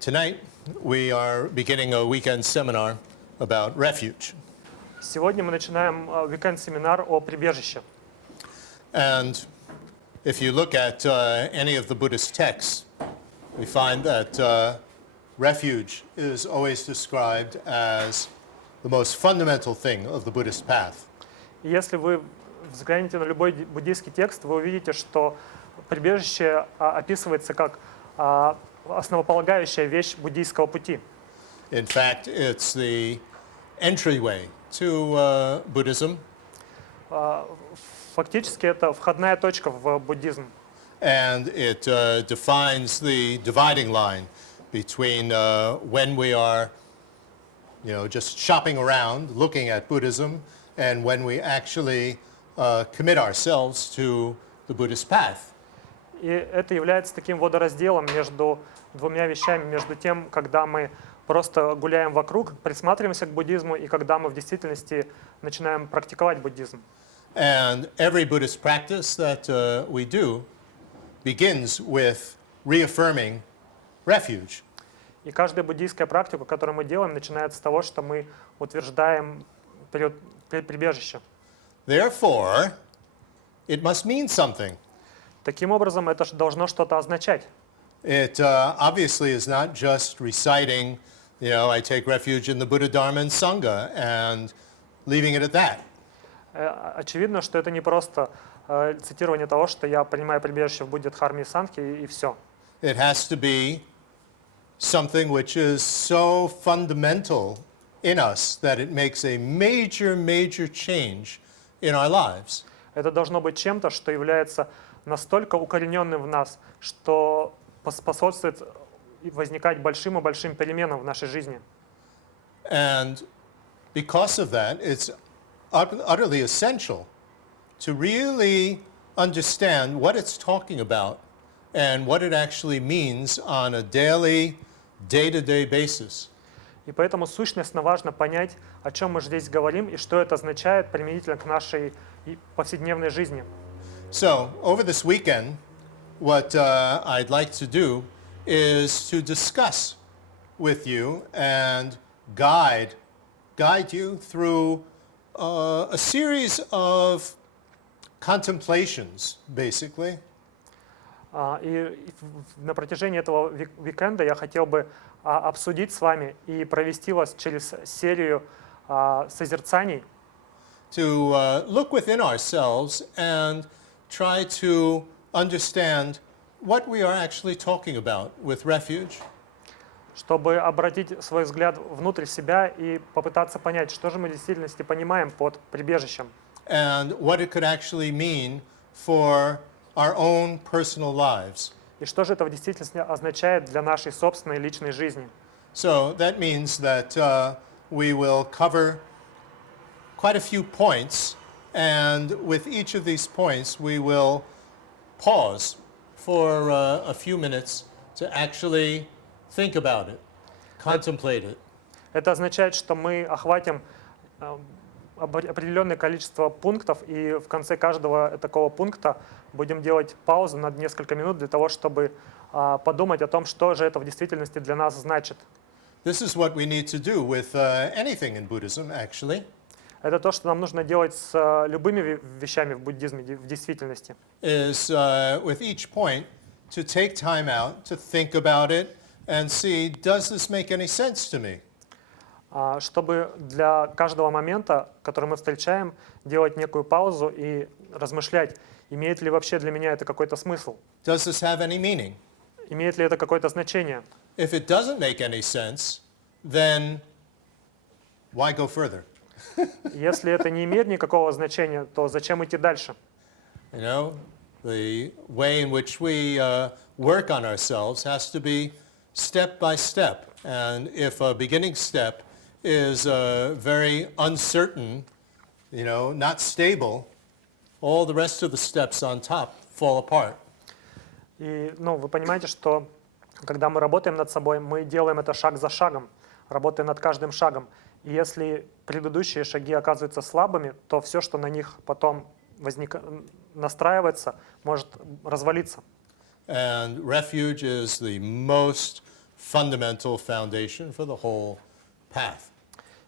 Tonight, we are beginning a weekend seminar about refuge. Сегодня мы начинаем уикенд-семинар о прибежище. And if you look at any of the Buddhist texts, we find that refuge is always described as the most fundamental thing of the Buddhist path. И если вы взглянете на любой буддийский текст, вы увидите, что прибежище описывается как основополагающая вещь буддийского пути. In fact, it's the entryway to Buddhism. Фактически это входная точка в буддизм. And it defines the dividing line between when we are, just shopping around, looking at Buddhism, and when we actually commit ourselves to the Buddhist path. И это является таким водоразделом между двумя вещами, между тем, когда мы просто гуляем вокруг, присматриваемся к буддизму, и когда мы в действительности начинаем практиковать буддизм. And every Buddhist practice that we do begins with reaffirming refuge. И каждая буддийская практика, которую мы делаем, начинается с того, что мы утверждаем прибежище. Therefore, it must mean something. Таким образом, это должно что-то означать. It obviously is not just reciting, I take refuge in the Buddha, Dharma, and Sangha, and leaving it at that. Очевидно, что это не просто цитирование того, что я принимаю прибежище в Будде, Дхарме и Сангхе, и все. It has to be something which is so fundamental in us that it makes a major, major change in our lives. Это должно быть чем-то, что является настолько укорененным в нас, что способствует возникать большим и большим переменам в нашей жизни. And because of that, it's utterly essential to really understand what it's talking about and what it actually means on a daily, day-to-day basis. И поэтому сущностно важно понять, о чем мы здесь говорим и что это означает применительно к нашей повседневной жизни. So, over this weekend, what I'd like to do is to discuss with you and guide you through a series of contemplations, basically. И на протяжении этого уикенда я хотел бы обсудить с вами и провести вас через серию созерцаний. To look within ourselves and try to understand what we are actually talking about with refuge. Чтобы обратить свой взгляд внутрь себя и попытаться понять, что же мы в действительности понимаем под прибежищем. And what it could actually mean for our own personal lives. И что же это в действительности означает для нашей собственной личной жизни. So that means that we will cover quite a few points, and with each of these points we will pause for a few minutes to actually think about it, contemplate it. Это означает, что мы охватим определенное количество пунктов, и в конце каждого такого пункта будем делать паузу на несколько минут для того, чтобы подумать о том, что же это в действительности для нас значит. This is what we need to do with anything in Buddhism, actually. Это то, что нам нужно делать с любыми вещами в буддизме в действительности. Is with each point to take time out to think about it and see, does this make any sense to me? Чтобы для каждого момента, который мы встречаем, делать некую паузу и размышлять, имеет ли вообще для меня это какой-то смысл? Does this have any meaning? Имеет ли это какое-то значение? If it doesn't make any sense, then why go further? Если это не имеет никакого значения, то зачем идти дальше? The way in which we work on ourselves has to be step by step. And if a beginning step is very uncertain, not stable, all the rest of the steps on top fall apart. И, вы понимаете, что когда мы работаем над собой, мы делаем это шаг за шагом, работая над каждым шагом. И если предыдущие шаги оказываются слабыми, то все, что на них потом настраивается, может развалиться. And refuge is the most fundamental foundation for the whole path.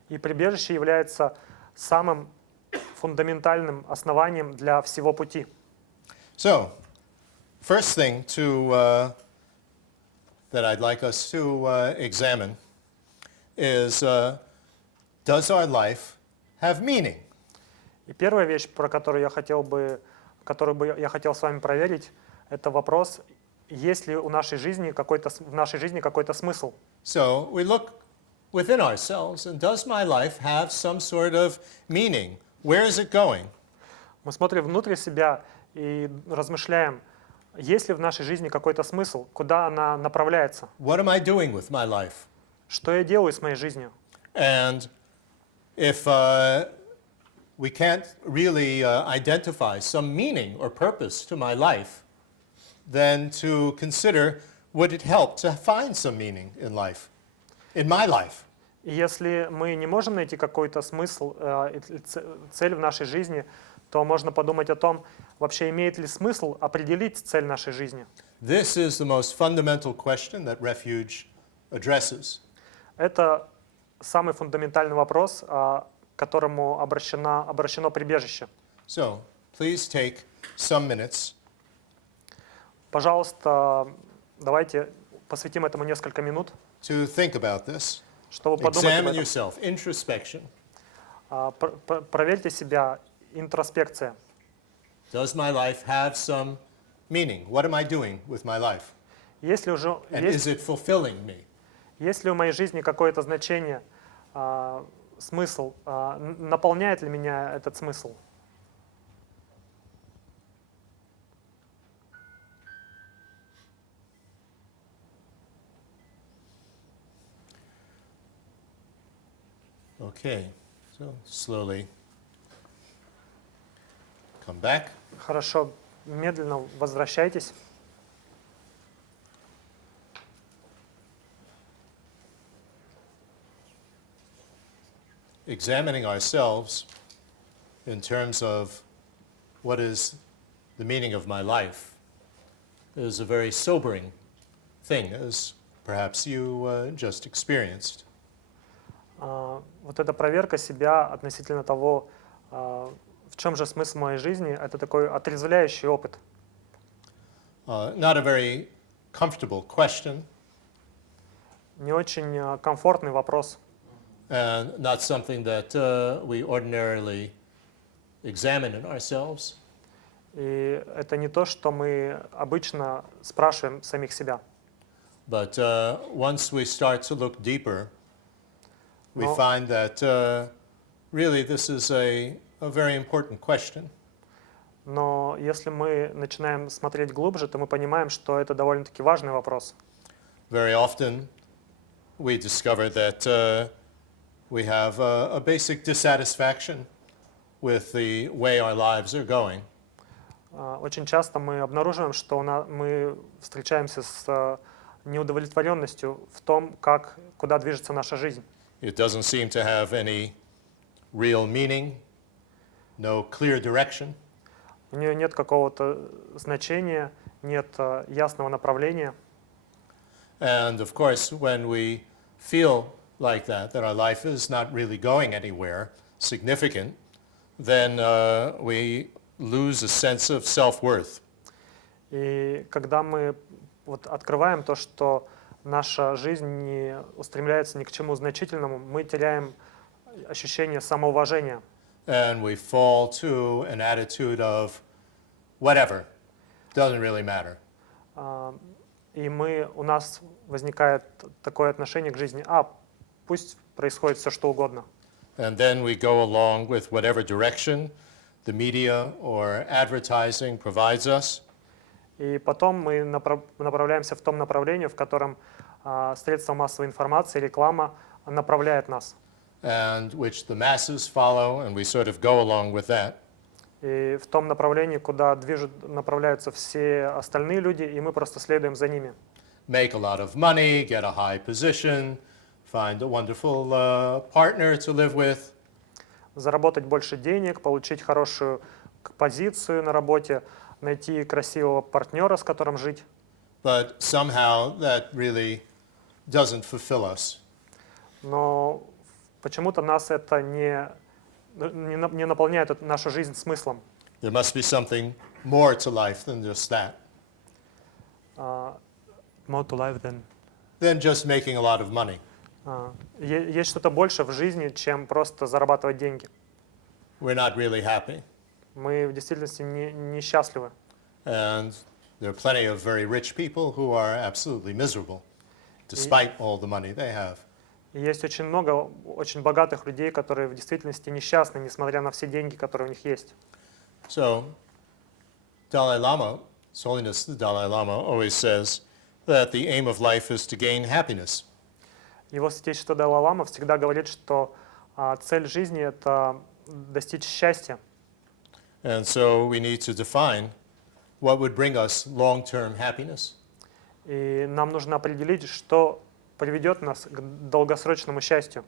И прибежище является самым фундаментальным основанием для всего пути. So, first thing that I'd like us to examine is, does our life have meaning? И первая вещь, которую я хотел с вами проверить, это вопрос, есть ли в нашей жизни какой-то смысл. So we look within ourselves, and does my life have some sort of meaning? Where is it going? Мы смотрим внутрь себя и размышляем, есть ли в нашей жизни какой-то смысл, куда она направляется. What am I doing with my life? Что я делаю с моей жизнью? And if we can't really identify some meaning or purpose to my life, then to consider, would it help to find some meaning in life, in my life? И если мы не можем найти какой-то смысл, цель в нашей жизни, то можно подумать о том, вообще имеет ли смысл определить цель нашей жизни. This is the most fundamental question that refuge addresses. Это самый фундаментальный вопрос, к которому обращено прибежище. So, please take some minutes Пожалуйста, давайте посвятим этому несколько минут, to think about this. чтобы подумать об Examine этом. yourself, introspection. Проверьте себя, интроспекция. Does my life have some meaning? What am I doing with my life? Есть ли And is it fulfilling me? есть ли в моей жизни какое-то значение, смысл? Наполняет ли меня этот смысл? Okay, so slowly come back. Хорошо, медленно возвращайтесь. Examining ourselves in terms of what is the meaning of my life is a very sobering thing, as perhaps you just experienced. Вот эта проверка себя относительно того, в чем же смысл моей жизни, это такой отрезвляющий опыт. Not a very comfortable question, Не очень комфортный вопрос. and not something that we ordinarily examine in ourselves. И это не то, что мы обычно спрашиваем самих себя. But once we start to look deeper, we No. find that really this is a very important question. Но если мы начинаем смотреть глубже, то мы понимаем, что это довольно-таки важный вопрос. Very often we discover that we have a basic dissatisfaction with the way our lives are going. Очень часто мы обнаруживаем, что мы встречаемся с неудовлетворенностью в том, куда движется наша жизнь. It doesn't seem to have any real meaning, no clear direction. У нее нет какого-то значения, нет ясного направления. And of course, when we feel like that our life is not really going anywhere significant, then we lose a sense of self-worth. И когда мы открываем то, что наша жизнь не устремляется ни к чему значительному, мы теряем ощущение самоуважения. And we fall to an attitude of whatever, doesn't really matter. И у нас возникает такое отношение к жизни, пусть происходит все, что угодно. And then we go along with whatever direction the media or advertising provides us. И потом мы направляемся в том направлении, в котором средства массовой информации, реклама направляет нас. And which the masses follow, and we sort of go along with that. И в том направлении, куда направляются все остальные люди, и мы просто следуем за ними. Make a lot of money, get a high position, find a wonderful partner to live with. Заработать больше денег, получить хорошую позицию на работе, найти красивого партнера, с которым жить. But somehow that really doesn't fulfill us. Но почему-то нас это не наполняет нашу жизнь смыслом. There must be something more to life than just that. More to life than. Than just making a lot of money. Есть что-то больше в жизни, чем просто зарабатывать деньги. We're not really happy. Мы в действительности не счастливы. And there are plenty of very rich people who are absolutely miserable, despite all the money they have. И есть очень много очень богатых людей, которые в действительности несчастны, несмотря на все деньги, которые у них есть. So, Dalai-lama, His Holiness the Dalai-lama, always says that the aim of life is to gain happiness. Его Святейшество Далай-ламы всегда говорит, что цель жизни — это достичь счастья. And so we need to define what would bring us long-term happiness. И нам нужно определить, что приведет нас к долгосрочному счастью.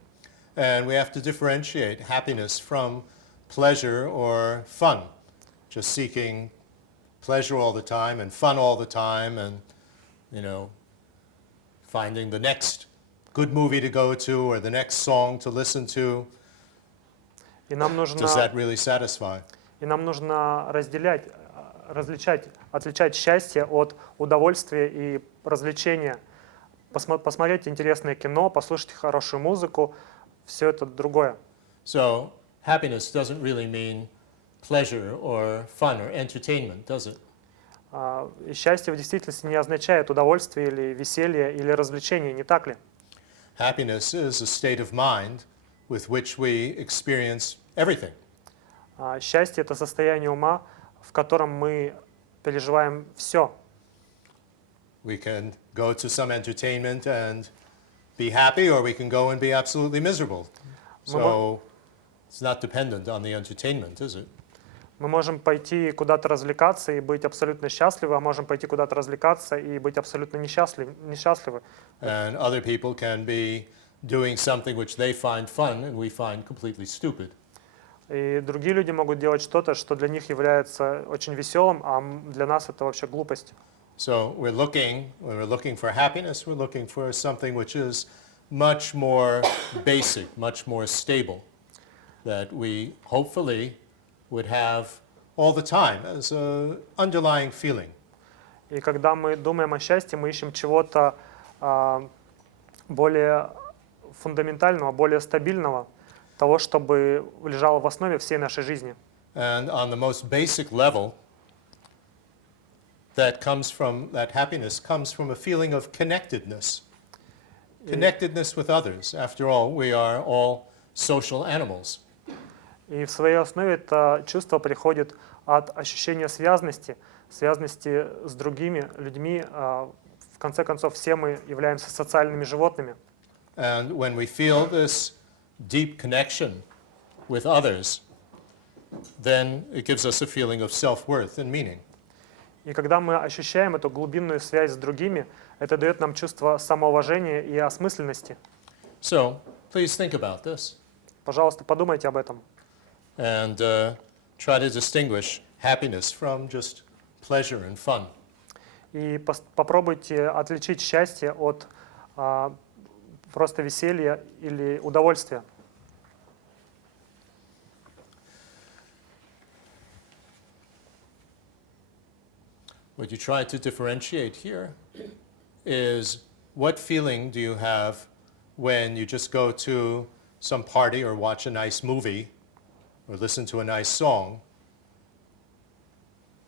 And we have to differentiate happiness from pleasure or fun. Just seeking pleasure all the time and fun all the time and, finding the next good movie to go to or the next song to listen to. И нам нужно, Does that really satisfy? И нам нужно отличать счастье от удовольствия и развлечения. Посмотреть интересное кино, послушать хорошую музыку, все это другое. So happiness doesn't really mean pleasure or fun or entertainment, does it? И счастье в действительности не означает удовольствие или веселье или развлечение, не так ли? Happiness is a state of mind with which we experience everything. Счастье — это состояние ума, в котором мы переживаем все. We can go to some entertainment and be happy, or we can go and be absolutely miserable. So it's not dependent on the entertainment, is it? Мы можем пойти куда-то развлекаться и быть абсолютно счастливы, а можем пойти куда-то развлекаться и быть абсолютно несчастливы. And other people can be doing something which they find fun and we find completely stupid. И другие люди могут делать что-то, что для них является очень веселым, а для нас это вообще глупость. So when we're looking for happiness, we're looking for something which is much more basic, much more stable, that we hopefully would have all the time as an underlying feeling. И когда мы думаем о счастье, мы ищем чего-то более фундаментального, более стабильного, того, чтобы лежало в основе всей нашей жизни. And on the most basic level, that happiness comes from a feeling of connectedness. Connectedness with others. After all, we are all social animals. И в своей основе это чувство приходит от ощущения связности с другими людьми. В конце концов, все мы являемся социальными животными. And when we feel this deep connection with others, then it gives us a feeling of self-worth and meaning. И когда мы ощущаем эту глубинную связь с другими, это дает нам чувство самоуважения и осмысленности. So, please think about this. Пожалуйста, подумайте об этом. And try to distinguish happiness from just pleasure and fun. И попробуйте отличить счастье от просто веселья или удовольствия. What you try to differentiate here is what feeling do you have when you just go to some party or watch a nice movie or listen to a nice song.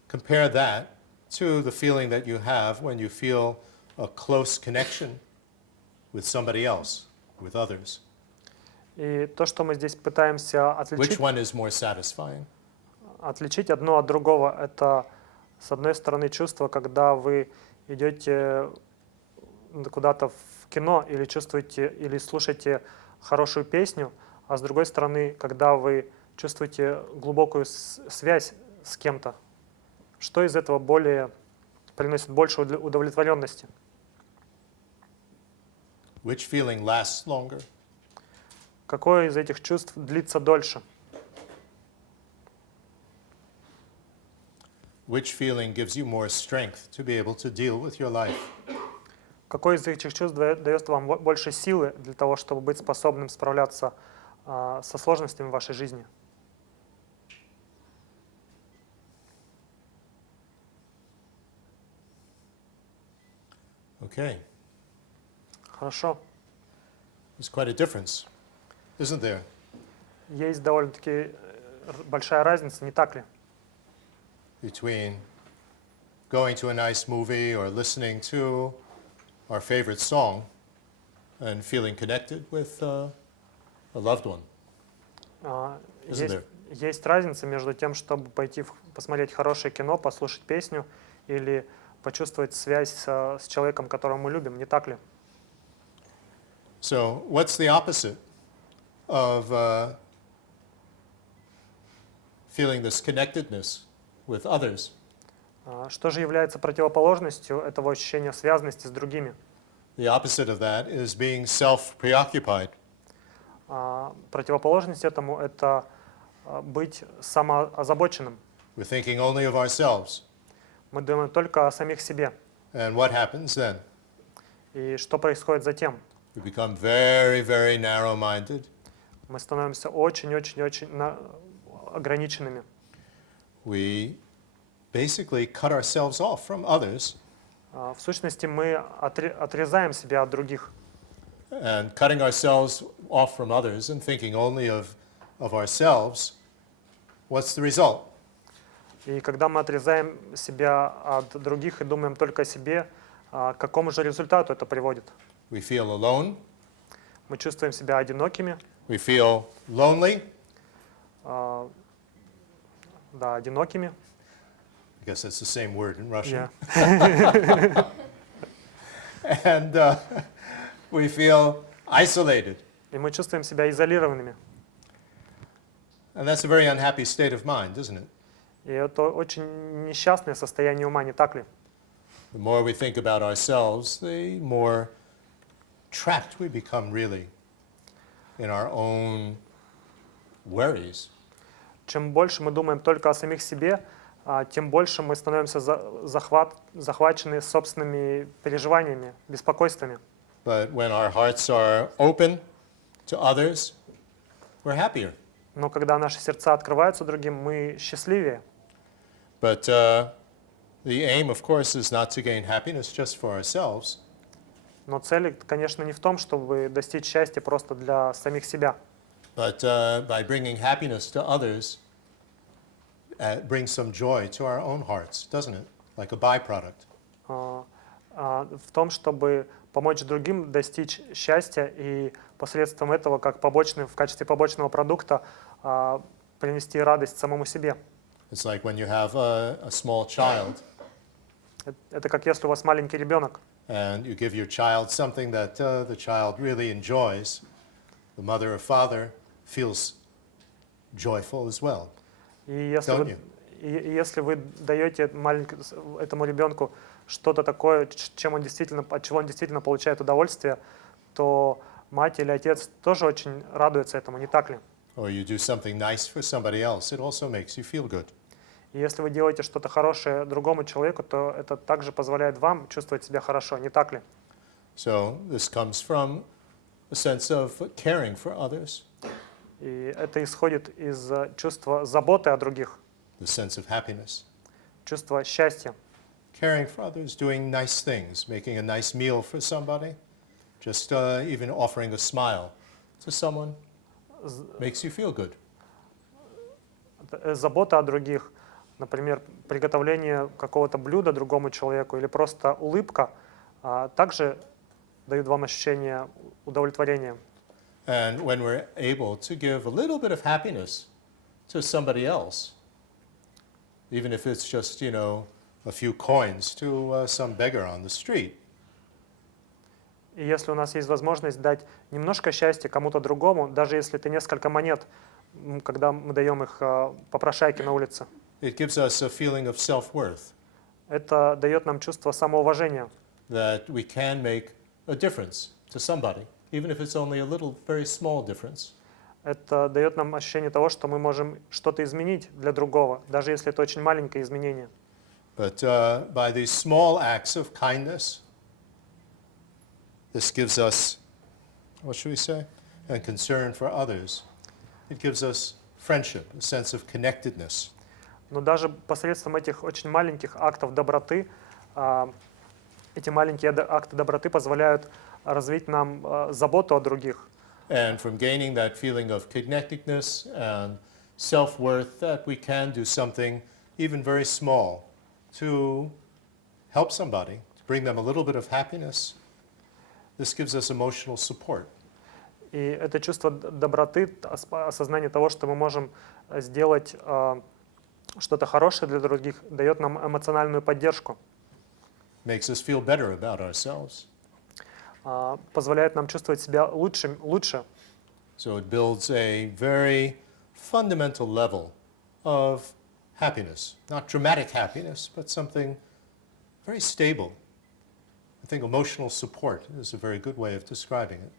Compare that to the feeling that you have when you feel a close connection with somebody else, with others. И то, что мы здесь пытаемся Which one is more satisfying? отличить одно от другого, это, с одной стороны, чувство, когда вы идете куда-то в кино или чувствуете, или слушаете хорошую песню, а с другой стороны, когда вы чувствуете глубокую связь с кем-то. Что из этого приносит больше удовлетворенности? Which feeling lasts longer? Какое из этих чувств длится дольше? Which feeling gives you more strength to be able to deal with your life? Какое из этих чувств дает вам больше силы для того, чтобы быть способным справляться со сложностями в вашей жизни? Okay. Хорошо. There's quite a difference, isn't there? Есть довольно-таки большая разница, не так ли? Between going to a nice movie or listening to our favorite song and feeling connected with a loved one. Isn't there? Есть разница между тем, чтобы пойти посмотреть хорошее кино, послушать песню или почувствовать связь с человеком, которого мы любим, не так ли? So, what's the opposite of feeling this connectedness with others? Что же является противоположностью этого ощущения связанности с другими? The opposite of that is being self-preoccupied. Противоположность этому — это быть самоозабоченным. We're thinking only of ourselves. Мы думаем только о самих себе. And what happens then? И что происходит затем? We become very, very narrow-minded. Мы становимся очень-очень-очень ограниченными. We basically cut ourselves off from others. В сущности, мы отрезаем себя от других. And cutting ourselves off from others and thinking only of ourselves, what's the result? И когда мы отрезаем себя от других и думаем только о себе, к какому же результату это приводит? We feel alone. Мы чувствуем себя одинокими. We feel lonely. Да, одинокими. I guess that's the same word in Russian. Yeah. And we feel isolated. И мы чувствуем себя изолированными. And that's a very unhappy state of mind, isn't it? И это очень несчастное состояние ума, не так ли? The more we think about ourselves, the more trapped we become really in our own worries. Чем больше мы думаем только о самих себе, тем больше мы становимся захвачены собственными переживаниями, беспокойствами. But when our hearts are open to others, we're happier. Но когда наши сердца открываются другим, мы счастливее. But the aim, of course, is not to gain happiness just for ourselves. Но цель, конечно, не в том, чтобы достичь счастья просто для самих себя. But by bringing happiness to others, brings some joy to our own hearts, doesn't it? Like a byproduct. В том, чтобы помочь другим достичь счастья и посредством этого, как в качестве побочного продукта, принести радость самому себе. It's like when you have a small child. Это как если у вас маленький ребенок. And you give your child something that the child really enjoys. The mother or father feels joyful as well. И если вы даете этому ребенку что-то такое, от чего он действительно получает удовольствие, то мать или отец тоже очень радуются этому, не так ли? Or you do something nice for somebody else, it also makes you feel good. И если вы делаете что-то хорошее другому человеку, то это также позволяет вам чувствовать себя хорошо, не так ли? So this comes from a sense of caring for others. И это исходит из чувства заботы о других, The sense of happiness. чувства счастья. Caring for others, doing nice things, making a nice meal for somebody, just even offering a smile to someone makes you feel good. Забота о других, например, приготовление какого-то блюда другому человеку или просто улыбка, также дают вам ощущение удовлетворения. And when we're able to give a little bit of happiness to somebody else, even if it's just, a few coins to some beggar on the street. И если у нас есть возможность дать немножко счастья кому-то другому, даже если это несколько монет, когда мы даем их попрошайке на улице, It gives us a feeling of self-worth, это дает нам чувство самоуважения, that we can make a difference to somebody, even if it's only a little, very small difference. это дает нам ощущение того, что мы можем что-то изменить для другого, даже если это очень маленькое изменение. But by these small acts of kindness, This gives us, what should we say? And concern for others. It gives us friendship, a sense of connectedness. Но даже посредством этих очень маленьких актов доброты, эти маленькие акты доброты позволяют развить нам заботу о других. And from gaining that feeling of connectedness and self-worth, that we can do something even very small to help somebody, to bring them a little bit of happiness. This gives us emotional support. И это чувство доброты, осознание того, что мы можем сделать что-то хорошее для других, дает нам эмоциональную поддержку. Makes us feel better about ourselves. Позволяет нам чувствовать себя лучше. So it builds a very fundamental level of happiness. Not dramatic happiness, but something very stable. I think emotional support is a very good way of describing it.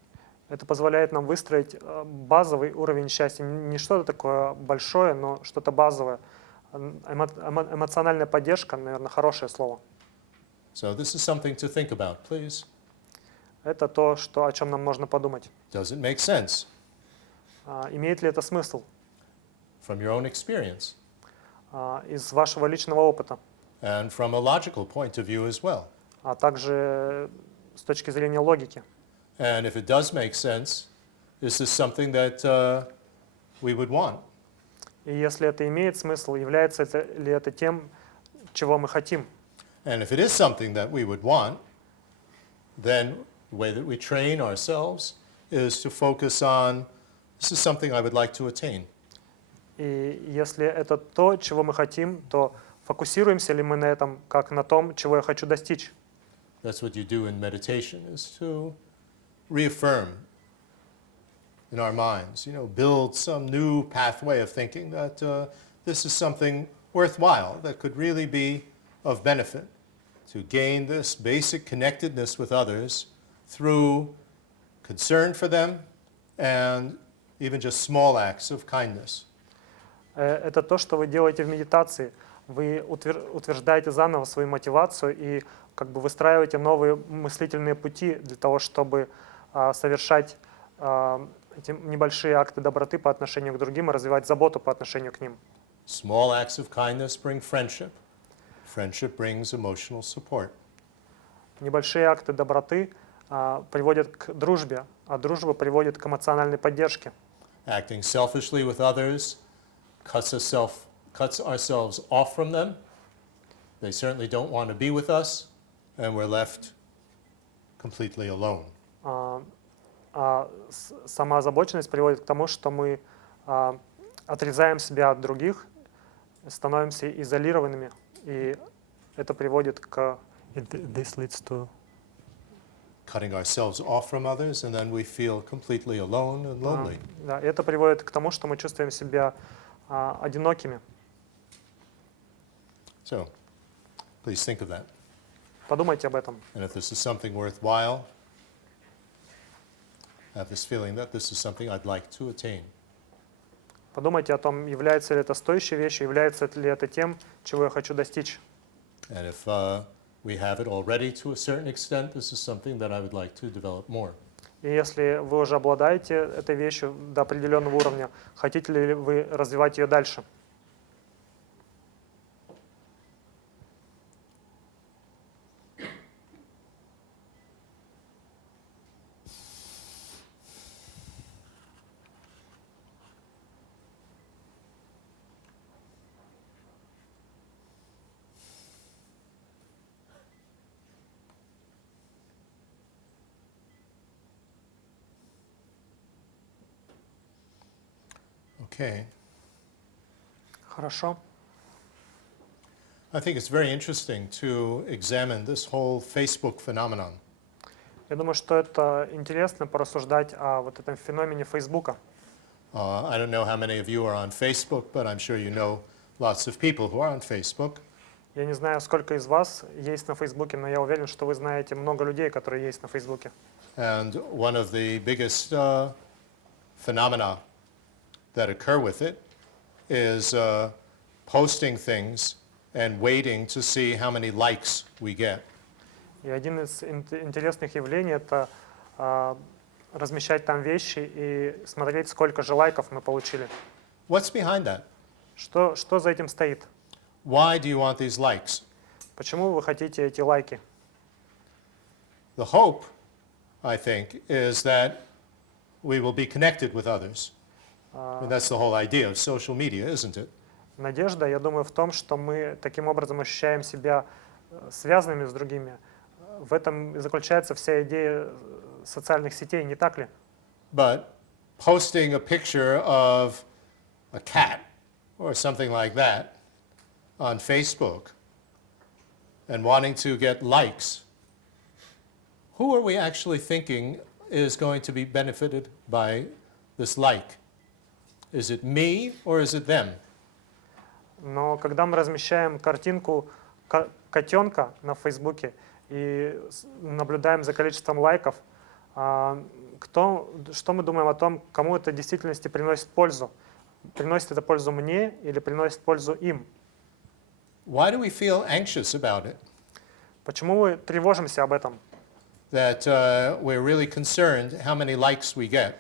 Это позволяет нам выстроить базовый уровень счастья. Не что-то такое большое, но что-то базовое. Эмоциональная поддержка, наверное, хорошее слово. So this is something to think about, please. Это то, о чем нам можно подумать. Does it make sense? Имеет ли это смысл? From your own experience. Из вашего личного опыта. And from a logical point of view as well. А также с точки зрения логики. And if it does make sense, this is something that we would want. И если это имеет смысл, является ли это тем, чего мы хотим? And if it is something that we would want, then the way that we train ourselves is to focus on, this is something I would like to attain. И если это то, чего мы хотим, то фокусируемся ли мы на этом, как на том, чего я хочу достичь? That's what you do in meditation, is to reaffirm in our minds, build some new pathway of thinking that this is something worthwhile, that could really be of benefit, to gain this basic connectedness with others through concern for them and even just small acts of kindness. Это то, что вы делаете в медитации. Вы утверждаете заново свою мотивацию и выстраиваете новые мыслительные пути для того, чтобы совершать эти небольшие акты доброты по отношению к другим и развивать заботу по отношению к ним. Small acts of kindness bring friendship. Friendship brings emotional support. Небольшие акты доброты приводят к дружбе, а дружба приводит к эмоциональной поддержке. Acting selfishly with others cuts ourselves off from them. They certainly don't want to be with us, and we're left completely alone. Самоозабоченность приводит к тому, что мы отрезаем себя от других, становимся изолированными, и это приводит к... This leads to... Cutting ourselves off from others, and then we feel completely alone and lonely. Да, и это приводит к тому, что мы чувствуем себя одинокими. So, please think of that. Подумайте об этом. And if this is something worthwhile, I have this feeling that this is something I'd like to attain. Подумайте о том, является ли это стоящей вещью, является ли это тем, чего я хочу достичь. And if we have it already to a certain extent, this is something that I would like to develop more. И если вы уже обладаете этой вещью до определенного уровня, хотите ли вы развивать ее дальше? Okay. Хорошо. I think it's very interesting to examine this whole Facebook phenomenon. Я думаю, что это интересно порассуждать о вот этом феномене Фейсбука. I don't know how many of you are on Facebook, but I'm sure you know lots of people who are on Facebook. Я не знаю, сколько из вас есть на Фейсбуке, но я уверен, что вы знаете много людей, которые есть на Фейсбуке. And one of the biggest phenomena that occur with it is posting things and waiting to see how many likes we get. И один из интересных явлений — это размещать там вещи и смотреть, сколько же лайков мы получили. What's behind that? Что за этим стоит? Why do you want these likes? Почему вы хотите эти лайки? The hope, I think, is that we will be connected with others. And that's the whole idea of social media, isn't it? Надежда, я думаю, в том, что мы таким образом ощущаем себя связанными с другими. В этом и заключается вся идея социальных сетей, не так ли? But posting a picture of a cat or something like that on Facebook and wanting to get likes, who are we actually thinking is going to be benefited by this like? Is it me or is it them? Но когда мы размещаем картинку котенка на Фейсбуке и наблюдаем за количеством лайков, что мы думаем о том, кому это в действительности приносит пользу? Приносит это пользу мне или приносит пользу им? Why do we feel anxious about it? Почему мы тревожимся об этом? That we're really concerned how many likes we get.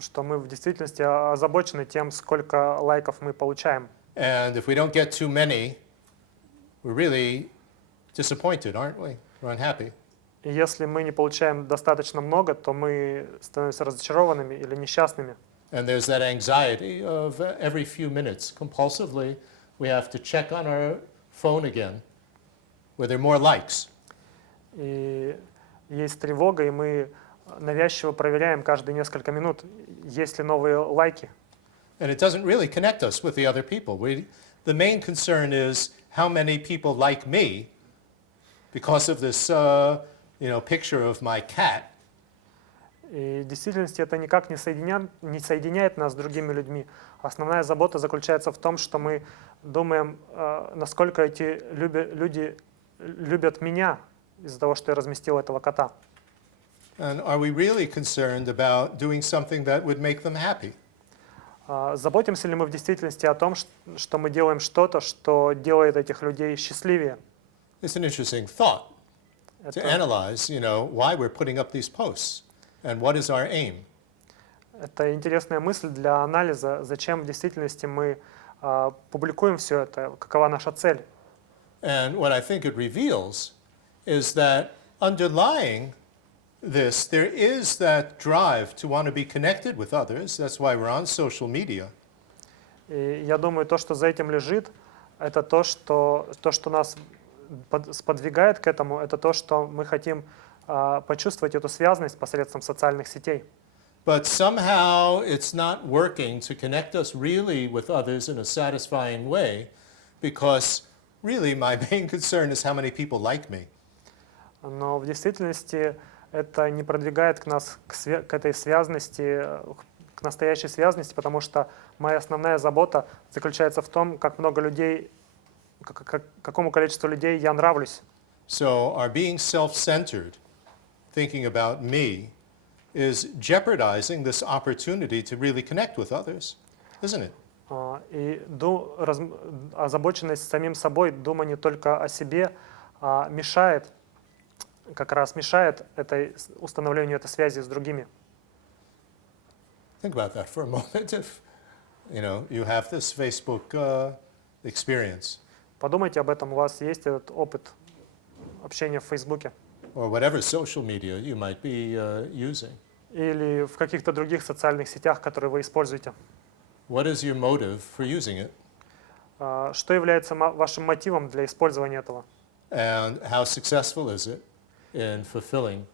Что мы в действительности озабочены тем, сколько лайков мы получаем. And if we don't get too many, we're really disappointed, aren't we? We're unhappy. И если мы не получаем достаточно много, то мы становимся разочарованными или несчастными. And there's that anxiety of every few minutes, compulsively, we have to check on our phone again, were there more likes? И есть тревога, и мы навязчиво проверяем каждые несколько минут, есть ли новые лайки. And it doesn't really connect us with the other people. The main concern is how many people like me because of this, picture of my cat. И в действительности это никак не соединяет нас с другими людьми. Основная забота заключается в том, что мы думаем, насколько эти люди любят меня из-за того, что я разместил этого кота. And are we really concerned about doing something that would make them happy? Заботимся ли мы в действительности о том, что мы делаем что-то, что делает этих людей счастливее? It's an interesting thought to analyze, why we're putting up these posts and what is our aim. Это интересная мысль для анализа, зачем в действительности мы публикуем все это, какова наша цель. And what I think it reveals is that underlying this, there is that drive to want to be connected with others. That's why we're on social media. И я думаю, то, что за этим лежит, это то, что нас сподвигает к этому, это то, что мы хотим почувствовать эту связность посредством социальных сетей. But somehow it's not working to connect us really with others in a satisfying way, because really my main concern is how many people like me. Но в действительности это не продвигает нас к этой связности, к настоящей связности, потому что моя основная забота заключается в том, как много людей, какому количеству людей я нравлюсь. So our being self-centered, thinking about me, is jeopardizing this opportunity to really connect with others, isn't it? И озабоченность самим собой, думание только о себе как раз мешает установлению этой связи с другими. Think about that for a moment. If you have this Facebook experience, Подумайте об этом, у вас есть этот опыт общения в Фейсбуке or whatever social media you might be using. или в каких-то других социальных сетях, которые вы используете. What is your motive for using it? Что является вашим мотивом для использования этого? And how successful is it in fulfilling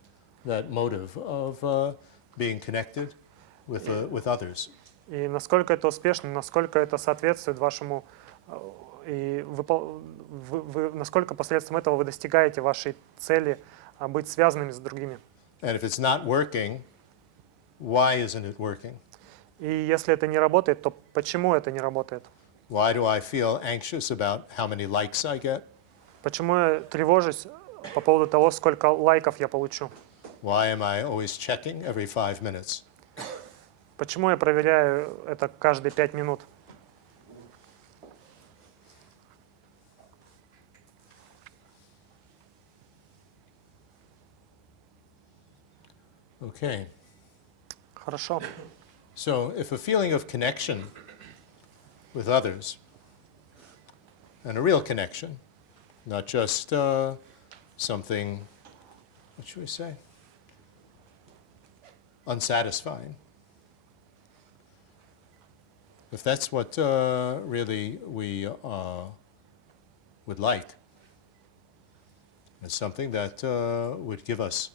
that motive of being connected with others? И насколько это успешно, насколько это соответствует вашему, насколько посредством этого вы достигаете вашей цели быть связанными с другими. And if it's not working, why isn't it working? И если это не работает, то почему это не работает? Why do I feel anxious about how many likes I get? Почему я тревожусь по поводу того, сколько лайков я получу? Why am I always checking every 5 minutes? Почему я проверяю это каждые 5 минут? Okay. Хорошо. So if a feeling of connection with others, and a real connection, not just something, what should we say, unsatisfying. If that's what really we would like, it's something that would give us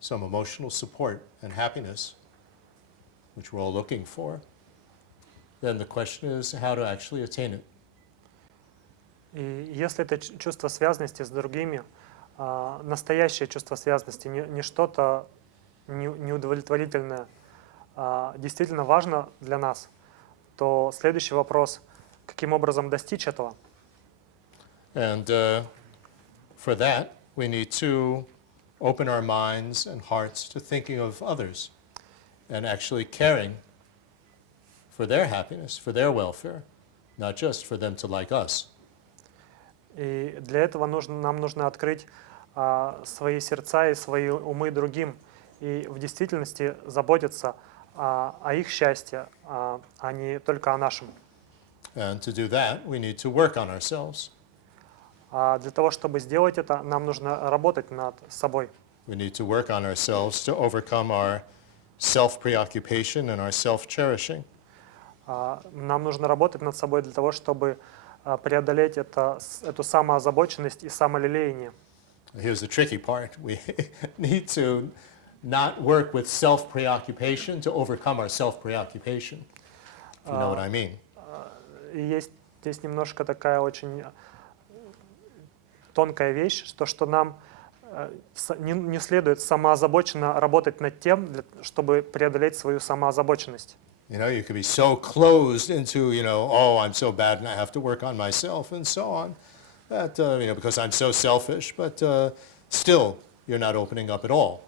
some emotional support and happiness, which we're all looking for, then the question is how to actually attain it. И если это чувство связанности с другими, настоящее чувство связанности, не что-то неудовлетворительное, действительно важно для нас, то следующий вопрос, каким образом достичь этого? And for that, we need to open our minds and hearts to thinking of others and actually caring for their happiness, for their welfare, not just for them to like us. И для этого нам нужно открыть свои сердца и свои умы другим и в действительности заботиться о их счастье, а не только о нашем. And to do that, we need to work on ourselves. А для того, чтобы сделать это, нам нужно работать над собой. We need to work on ourselves to overcome our self-preoccupation and our self-cherishing. Нам нужно работать над собой для того, чтобы преодолеть эту самоозабоченность и самолелеяние. Here's the tricky part. We need to not work with self-preoccupation to overcome our self-preoccupation. If you know what I mean. И есть здесь немножко такая очень тонкая вещь, что нам не следует самоозабоченно работать над тем, чтобы преодолеть свою самоозабоченность. You know, you could be so closed into, oh, I'm so bad and I have to work on myself and so on, that, because I'm so selfish, but still you're not opening up at all.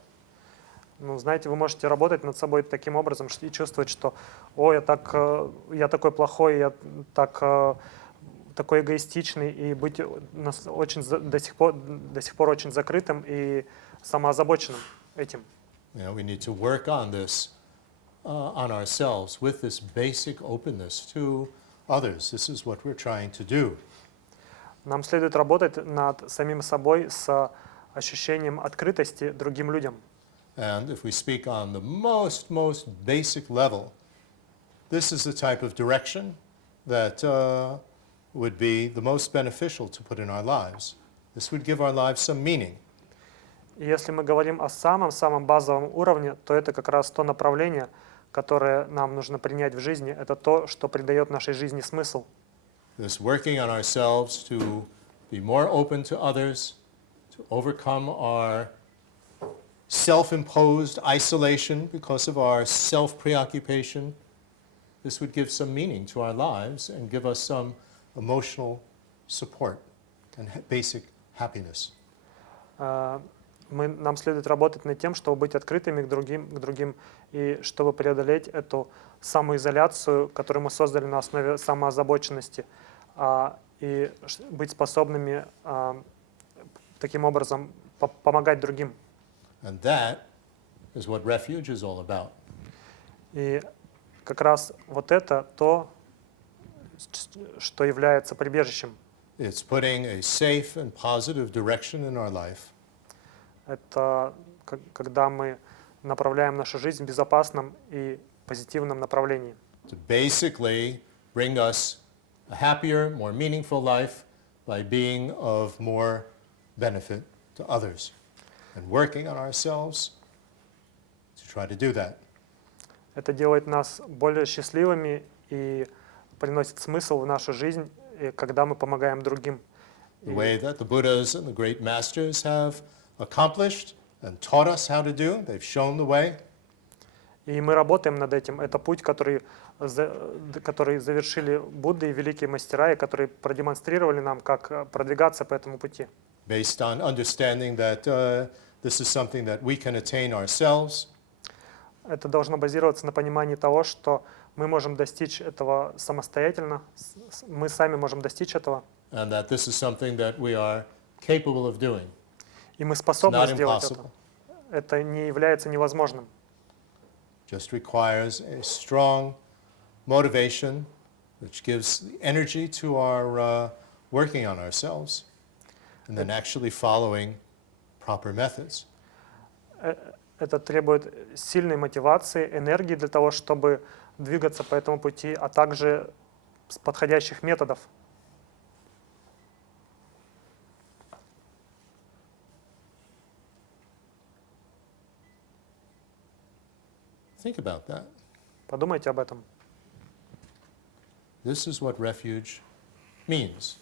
Ну, знаете, вы можете работать над собой таким образом и чувствовать, что, я такой плохой, я такой эгоистичный, и быть до сих пор очень закрытым и самоозабоченным этим. We need to work on this. On ourselves with this basic openness to others. This is what we're trying to do. Нам следует работать над самим собой с ощущением открытости другим людям. And if we speak on the most basic level, this is the type of direction that would be the most beneficial to put in our lives. This would give our lives some meaning. И если мы говорим о самом базовом уровне, то это как раз то направление, которое нам нужно принять в жизни. Это то, что придает нашей жизни смысл. This working on ourselves to be more open to others, to overcome our self-imposed isolation because of our self-preoccupation. This would give some meaning to our lives and give us some emotional support and basic happiness. Нам следует работать над тем, чтобы быть открытыми к другим, и чтобы преодолеть эту самоизоляцию, которую мы создали на основе самоозабоченности, и быть способными таким образом помогать другим. And that is what refuge is all about. И как раз вот это то, что является прибежищем. It's putting a safe and positive direction in our life. Это когда мы направляем нашу жизнь в безопасном и позитивном направлении. To basically bring us a happier, more meaningful life by being of more benefit to others and working on ourselves to try to do that. Это делает нас более счастливыми и приносит смысл в нашу жизнь, когда мы помогаем другим. The way that the Buddhas and the great masters have accomplished and taught us how to do, they've shown the way. И мы работаем над этим. Это путь, который завершили Будды и великие мастера, и которые продемонстрировали нам, как продвигаться по этому пути. Based on understanding that this is something that we can attain ourselves. Это должно базироваться на понимании того, что мы можем достичь этого самостоятельно, мы сами можем достичь этого. And that this is something that we are capable of doing. И мы способны сделать это. Это не является невозможным. just requires a strong motivation which gives the energy to our working on ourselves and then actually following proper methods. Это требует сильной мотивации, энергии для того, чтобы двигаться по этому пути, а также с подходящих методов. Think about that. Подумайте об этом. This is what refuge means.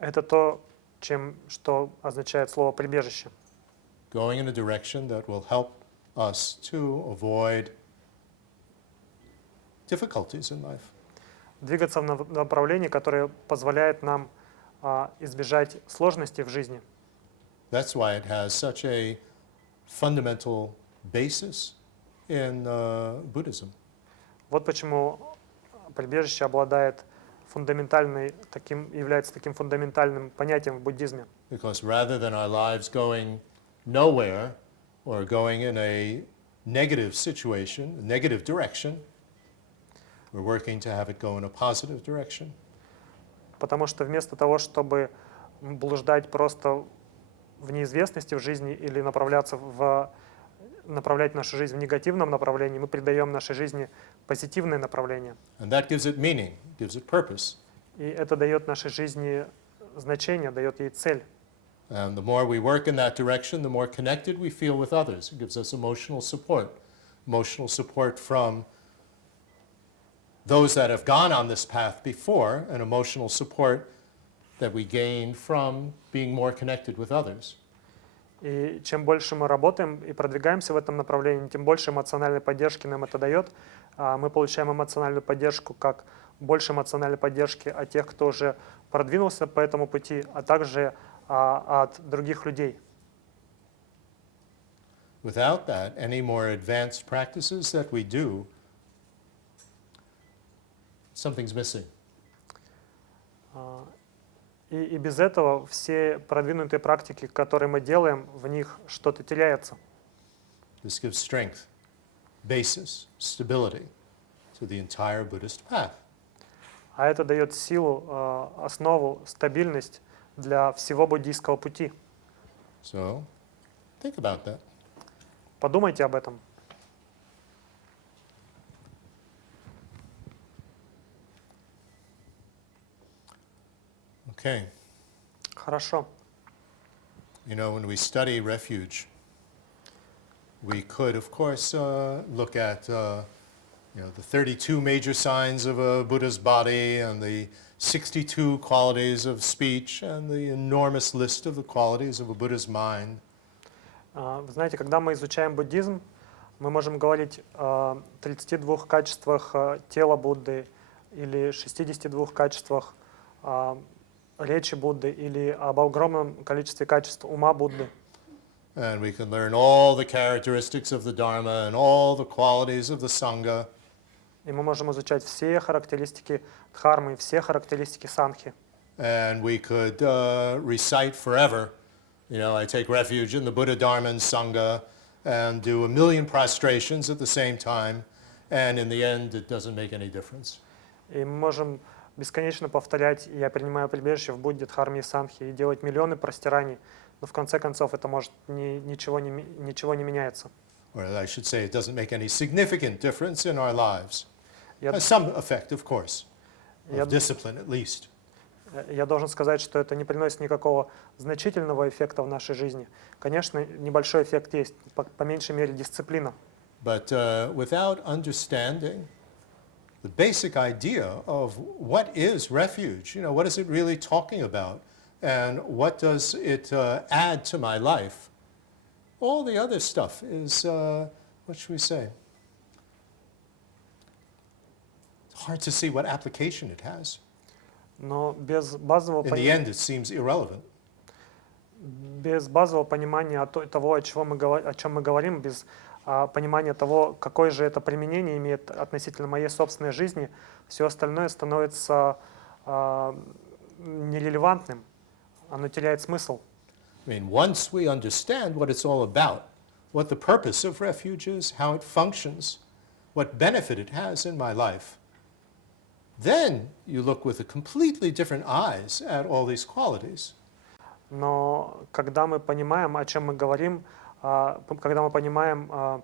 Это то, что означает слово «прибежище». Going in a direction that will help us to avoid difficulties in life. Двигаться в направлении, которое позволяет нам избежать сложностей в жизни. That's why it has such a fundamental basis in Buddhism. Вот почему прибежище обладает является таким фундаментальным понятием в буддизме. Because rather than our lives going nowhere or going in a negative situation, a negative direction, we're working to have it go in a positive direction. Потому что вместо того, чтобы блуждать просто в неизвестности в жизни или направлять нашу жизнь в негативном направлении, мы придаем нашей жизни позитивное направление. And that gives it meaning, gives it purpose. И это дает нашей жизни значение, дает ей цель. And the more we work in that direction, the more connected we feel with others. It gives us emotional support from those that have gone on this path before, and emotional support that we gain from being more connected with others. И чем больше мы работаем и продвигаемся в этом направлении, тем больше эмоциональной поддержки нам это дает. Мы получаем эмоциональную поддержку, больше эмоциональной поддержки от тех, кто уже продвинулся по этому пути, а также от других людей. Without that, any more advanced practices that we do, something's missing. И без этого все продвинутые практики, которые мы делаем, в них что-то теряется. This gives strength, basis, stability to the entire Buddhist path. А это дает силу, основу, стабильность для всего буддийского пути. So, think about that. Подумайте об этом. Okay. Хорошо. You know, when we study refuge, we could, of course, look at, the 32 major signs of a Buddha's body and the 62 qualities of speech and the enormous list of the qualities of a Buddha's mind. Вы знаете, когда мы изучаем буддизм, мы можем говорить о 32 качествах тела Будды или 62 качествах речи Будды или об огромном количестве качеств ума Будды. And we can learn all the characteristics of the Dharma and all the qualities of the Sangha. И мы можем изучать все характеристики Дхармы, все характеристики Сангхи. And we could recite forever. I take refuge in the Buddha, Dharma, and Sangha and do 1,000,000 prostrations at the same time. And in the end, it doesn't make any difference. И мы можем бесконечно повторять «Я принимаю прибежище в Будде, Дхарме и Сангхе» и делать миллионы простираний, но в конце концов это ничего не меняется. Or I should say, it doesn't make any significant difference in our lives. Has some effect, of course, of discipline at least. Я должен сказать, что это не приносит никакого значительного эффекта в нашей жизни. Конечно, небольшой эффект есть, по меньшей мере дисциплина. But without understanding the basic idea of what is refuge, what is it really talking about, and what does it add to my life, all the other stuff is, what should we say? It's hard to see what application it has. Но без базового In the end, it seems irrelevant. понимания того, о чем мы говорим, без понимания того, какое же это применение имеет относительно моей собственной жизни, все остальное становится нерелевантным, оно теряет смысл. I mean, once we understand what it's all about, what the purpose of refuge is, how it functions, what benefit it has in my life, then you look with a completely different eyes at all these qualities. Но когда мы понимаем, о чем мы говорим, когда мы понимаем,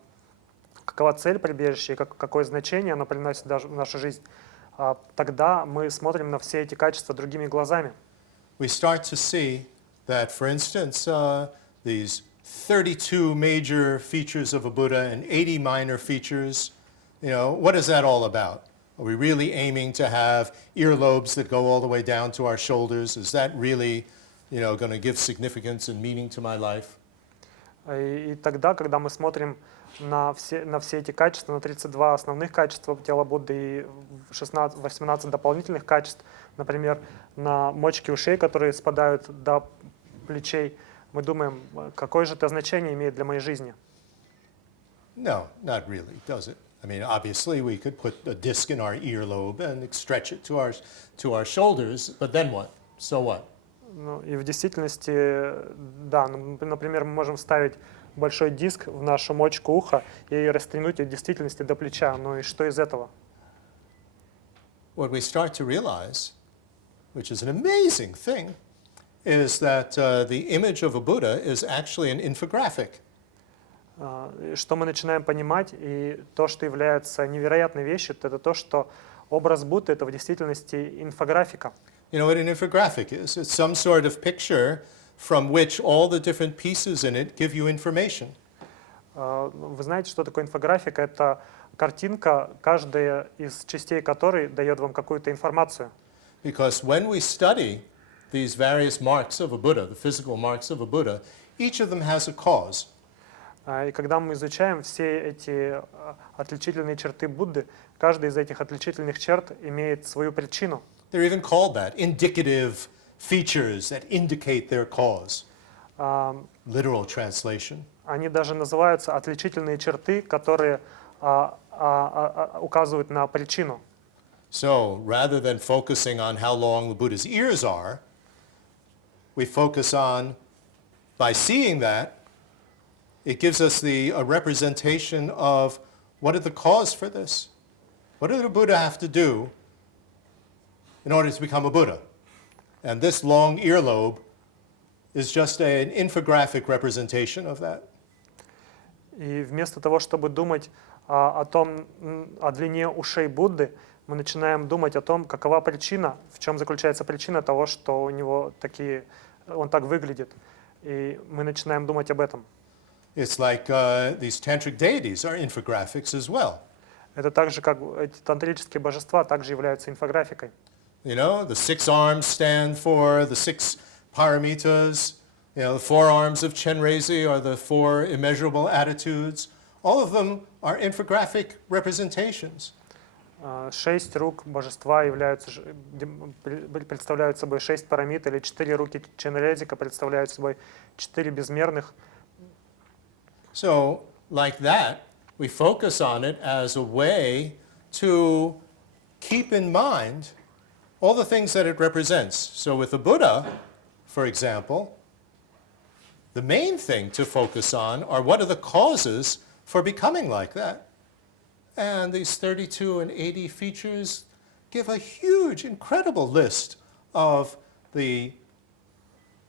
какова цель прибежища и какое значение оно приносит даже в нашу жизнь, тогда мы смотрим на все эти качества другими глазами. We start to see that, for instance, these 32 major features of a Buddha and 80 minor features, what is that all about? Are we really aiming to have earlobes that go all the way down to our shoulders? Is that really, going to give significance and meaning to my life? И тогда, когда мы смотрим на все эти качества, на 32 основных качества тела Будды и 18 дополнительных качеств, например, на мочки ушей, которые спадают до плечей, мы думаем, какое же это значение имеет для моей жизни? No, not really, does it? I mean, obviously we could put a disc in our earlobe and stretch it to our shoulders, but then what? So what? Ну, и в действительности, да, например, мы можем вставить большой диск в нашу мочку уха и растянуть ее в действительности до плеча. Ну и что из этого? What we start to realize, which is an amazing thing, is that the image of a Buddha is actually an infographic. Что мы начинаем понимать, и то, что является невероятной вещью, это то, что образ Будды — это в действительности инфографика. You know what an infographic is? It's some sort of picture from which all the different pieces in it give you information. Вы знаете, что такое инфографика? Это картинка, каждая из частей которой дает вам какую-то информацию. Because when we study these various marks of a Buddha, the physical marks of a Buddha, each of them has a cause. И когда мы изучаем все эти отличительные черты Будды, каждая из этих отличительных черт имеет свою причину. They're even called that, indicative features that indicate their cause. Literal translation. Они даже называются отличительные черты, которые указывают на причину. So, rather than focusing on how long the Buddha's ears are, we focus on, by seeing that, it gives us a representation of what are the cause for this? What did the Buddha have to do in order to become a Buddha? And this long earlobe is just an infographic representation of that. И вместо того, чтобы думать о длине ушей Будды, мы начинаем думать о том, какова причина, в чем заключается причина того, что у него он так выглядит. И мы начинаем думать об этом. It's like these tantric deities are infographics as well. Это так же, как эти тантрические божества также являются инфографикой. You know, the 6 arms stand for the 6 paramitas. The 4 arms of Chenrezig are the 4 immeasurable attitudes. All of them are infographic representations. 6 рук божества представляют собой 6 парамит, или 4 руки Ченрезика представляют собой 4 безмерных. So, like that, we focus on it as a way to keep in mind all the things that it represents. So with the Buddha, for example, the main thing to focus on are what are the causes for becoming like that. And these 32 and 80 features give a huge, incredible list of the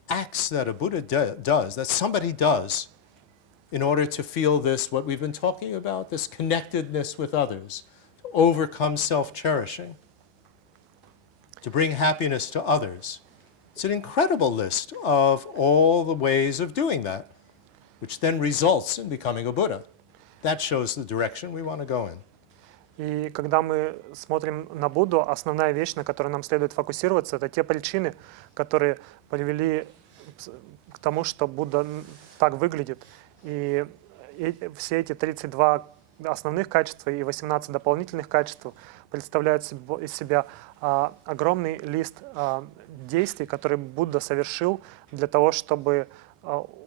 acts that a Buddha does, that somebody does, in order to feel this, what we've been talking about, this connectedness with others, to overcome self-cherishing, to bring happiness to others. It's an incredible list of all the ways of doing that, which then results in becoming a Buddha. That shows the direction we want to go in. И когда мы смотрим на Будду, основная вещь, на которой нам следует фокусироваться, это те причины, которые привели к тому, что Будда так выглядит. И все эти 32 основных качества и 18 дополнительных качеств представляют из себя огромный лист действий, которые Будда совершил для того, чтобы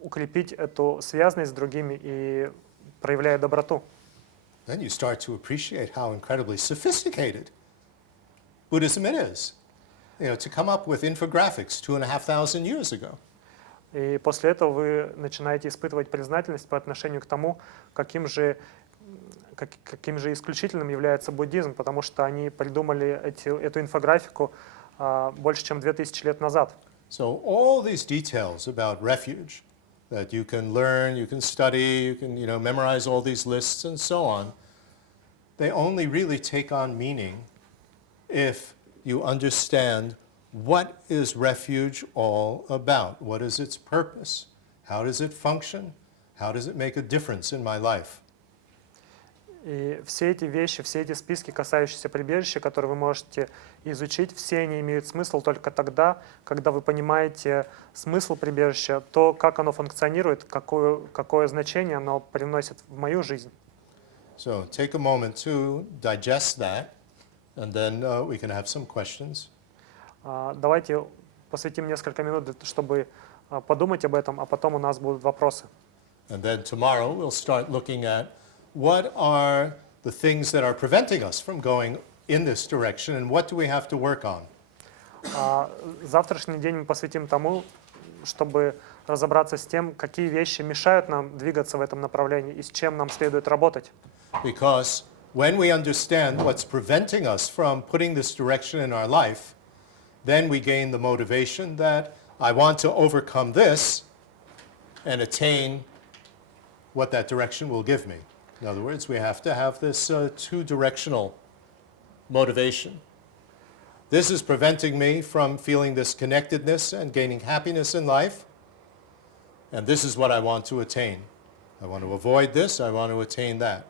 укрепить эту связность с другими и проявляя доброту. Then you start to appreciate how incredibly sophisticated Buddhism it is. To come up with infographics 2,500 years ago. И после этого вы начинаете испытывать признательность по отношению к тому, каким же исключительным является буддизм, потому что они придумали эту инфографику больше, чем 2000 лет назад. So all these details about refuge that you can learn, you can study, you can memorize all these lists and so on, they only really take on meaning if you understand what is refuge all about, what is its purpose, how does it function, how does it make a difference in my life. И все эти вещи, все эти списки, касающиеся прибежища, которые вы можете изучить, все они имеют смысл только тогда, когда вы понимаете смысл прибежища, то, как оно функционирует, какое значение оно приносит в мою жизнь. So take a moment to digest that, and then we can have some questions. Давайте посвятим несколько минут, чтобы подумать об этом, а потом у нас будут вопросы. And then tomorrow we'll start looking at what are the things that are preventing us from going in this direction, and what do we have to work on? Завтрашний день мы посвятим тому, чтобы разобраться с тем, какие вещи мешают нам двигаться в этом направлении и с чем нам следует работать. Because when we understand what's preventing us from putting this direction in our life, then we gain the motivation that I want to overcome this and attain what that direction will give me. In other words, we have to have this two-directional motivation. This is preventing me from feeling this connectedness and gaining happiness in life, and this is what I want to attain. I want to avoid this, I want to attain that.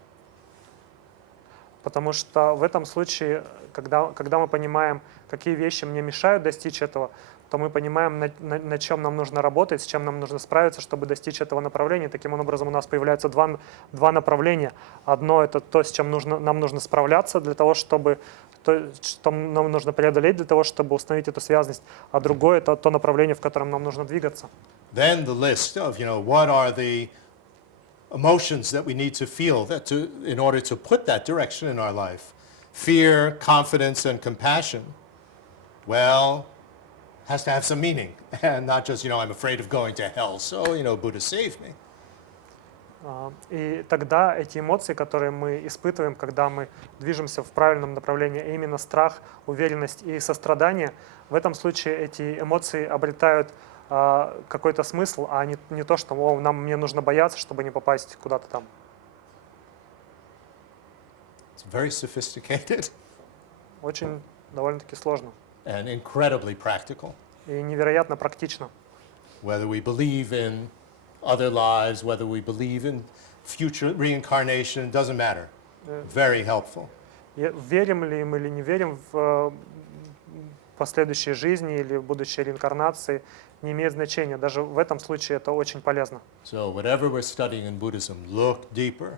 Потому что в этом случае, когда мы понимаем, какие вещи мне мешают достичь этого, то мы понимаем, на чем нам нужно работать, с чем нам нужно справиться, чтобы достичь этого направления. Таким образом, у нас появляются два направления. Одно — это то, с чем нам нужно справляться, для того, чтобы что нам нужно преодолеть для того, чтобы установить эту связность, а другое — это то направление, в котором нам нужно двигаться. Then the list of, what are the emotions that we need to feel in order to put that direction in our life. Fear, confidence, and compassion. Well, has to have some meaning, and not just, I'm afraid of going to hell, so, Buddha saved me. И тогда эти эмоции, которые мы испытываем, когда мы движемся в правильном направлении, а именно страх, уверенность и сострадание, в этом случае эти эмоции обретают какой-то смысл, а не то, что мне нужно бояться, чтобы не попасть куда-то там. It's very sophisticated. Очень довольно-таки сложно. And incredibly practical. И невероятно практично. Whether we believe in other lives, whether we believe in future reincarnation, doesn't matter. Very helpful. Верим ли мы или не верим в последующей жизни или в будущей реинкарнации, не имеет значения. Даже в этом случае это очень полезно. So whatever we're studying in Buddhism, look deeper.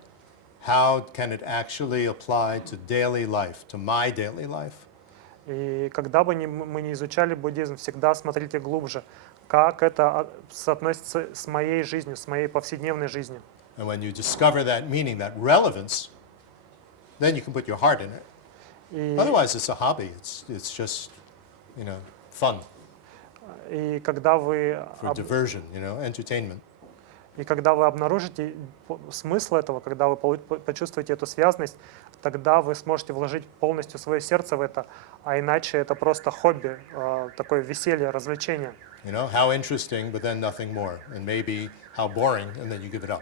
How can it actually apply to daily life, to my daily life? И когда бы мы не изучали буддизм, всегда смотрите глубже, как это соотносится с моей жизнью, с моей повседневной жизнью. And when you discover that meaning, that relevance, then you can put your heart in it. Otherwise, it's a hobby. It's just, fun. И когда вы For diversion, entertainment. И когда вы обнаружите смысл этого, когда вы почувствуете эту связность, тогда вы сможете вложить полностью свое сердце в это, а иначе это просто хобби, такое веселье, развлечение. How interesting, but then nothing more. And maybe how boring, and then you give it up.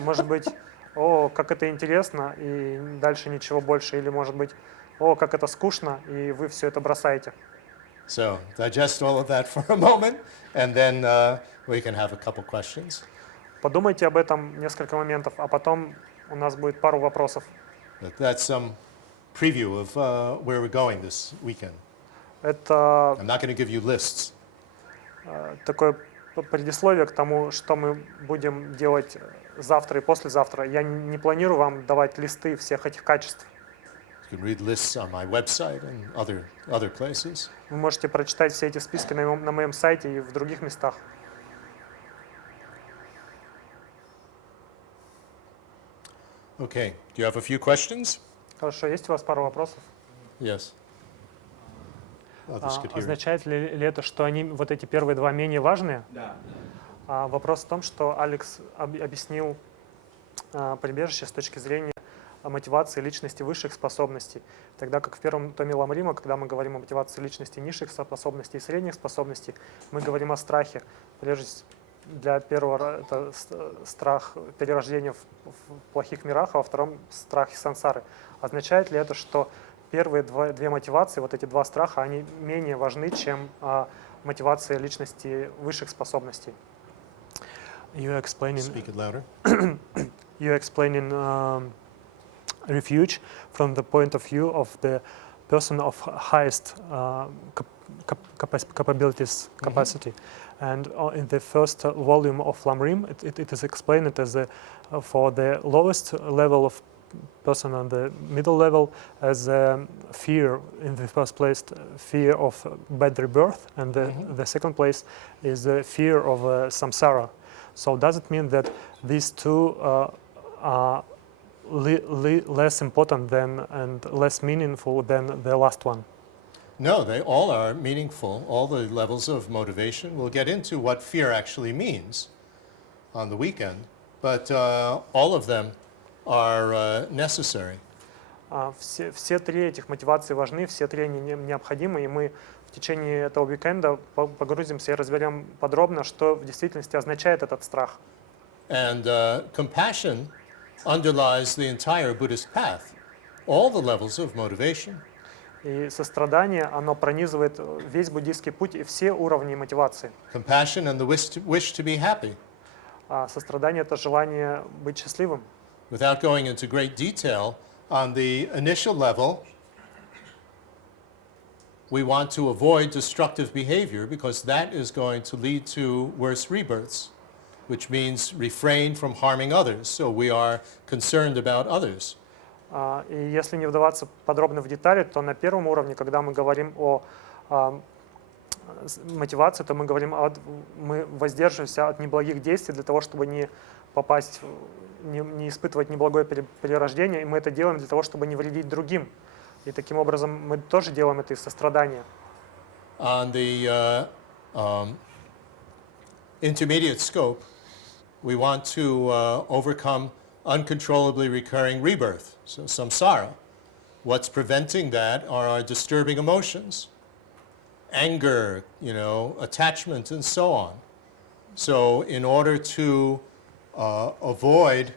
Может быть, как это интересно, и дальше ничего больше. Или может быть, как это скучно, и вы все это бросаете. So digest all of that for a moment, and then we can have a couple questions. Подумайте об этом несколько моментов, а потом у нас будет пару вопросов. That's some preview of where we're going this weekend. Это I'm not going to give you lists. Такое предисловие к тому, что мы будем делать завтра и послезавтра. Я не планирую вам давать листы всех этих качеств. You can read lists on my website and other places. Вы можете прочитать все эти списки на моем сайте и в других местах. Okay. Do you have a few questions? Хорошо, есть у вас пару вопросов? Yes. others could hear it. Означает ли это, что они, вот эти первые два, менее важные? Да. Вопрос в том, что Алекс объяснил прибежище с точки зрения мотивации личности высших способностей, тогда как в первом томе Ламрима, когда мы говорим о мотивации личности низших способностей и средних способностей, мы говорим о страхе. Прежде для первого это страх перерождения в плохих мирах, а во втором страх сансары. Означает ли это, что первые две мотивации, вот эти два страха, они менее важны, чем мотивация личности высших способностей? You explaining, Speak it louder. you explaining refuge from the point of view of the person of highest capacity. And in the first volume of Lamrim, it is explained as for the lowest level of person on the middle level as fear in the first place, fear of bad rebirth, and the second place is the fear of samsara. So does it mean that these two are less important than and less meaningful than the last one? No, they all are meaningful, all the levels of motivation. We'll get into what fear actually means on the weekend, but all of them are necessary. Все три этих мотивации важны, все три они необходимы, и мы в течение этого уикенда погрузимся и разберем подробно, что в действительности означает этот страх. And compassion underlies the entire Buddhist path, all the levels of motivation. И сострадание, оно пронизывает весь буддийский путь и все уровни мотивации. Compassion and the wish to be happy. Сострадание — это желание быть счастливым. Without going into great detail, on the initial level, we want to avoid destructive behavior because that is going to lead to worse rebirths, which means refrain from harming others. So we are concerned about others. И если не вдаваться подробно в детали, то на первом уровне, когда мы говорим о мотивации, то мы говорим мы воздерживаемся от неблагих действий для того, чтобы не попасть, не испытывать неблагое перерождение, и мы это делаем для того, чтобы не вредить другим. И таким образом мы тоже делаем это из сострадания. On the intermediate scope, we want to overcome uncontrollably recurring rebirth, so samsara. What's preventing that are our disturbing emotions, anger, attachment, and so on. So in order to avoid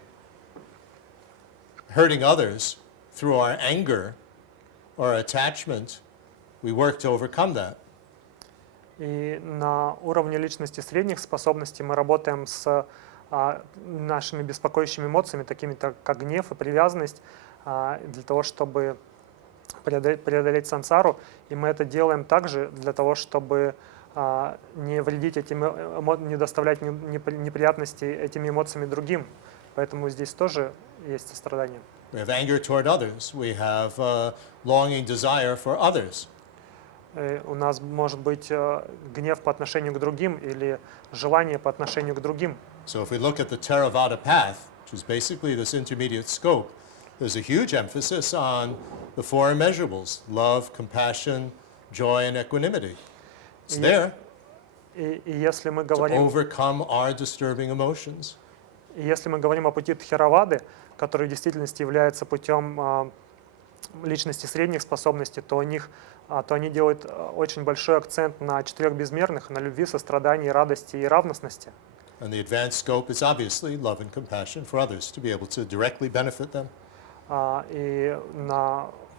hurting others through our anger or attachment, we work to overcome that. И на уровне личности средних способностей мы работаем с нашими беспокоящими эмоциями, такими как гнев и привязанность, для того, чтобы преодолеть сансару. И мы это делаем также для того, чтобы не вредить не доставлять неприятностей этими эмоциями другим. Поэтому здесь тоже есть сострадание. We have anger toward others. We have longing desire for others. У нас может быть гнев по отношению к другим или желание по отношению к другим. So if we look at the Theravada path, which is basically this intermediate scope, there's a huge emphasis on the four immeasurables: love, compassion, joy, and equanimity. It's there И если мы to говорим overcome our disturbing emotions. Если мы говорим о пути Тхеравады, который в действительности является путем личности средних способностей, то они делают очень большой акцент на четырех безмерных, на любви, сострадании, радости и равностности. And the advanced scope is obviously love and compassion for others, to be able to directly benefit them. И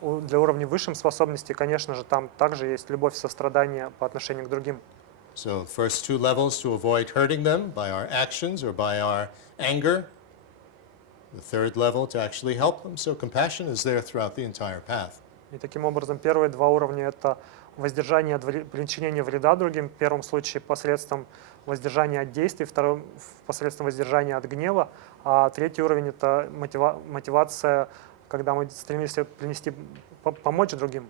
для уровня высших способностей, конечно же, там также есть любовь и сострадание по отношению к другим. So the first two levels to avoid hurting them by our actions or by our anger. The third level to actually help them. So compassion is there throughout the entire path. И таким образом первые два уровня — это воздержание от причинения вреда другим, в первом случае посредством воздержания от действий, втором посредством воздержания от гнева, а третий уровень — это мотивация, когда мы стремимся помочь другим.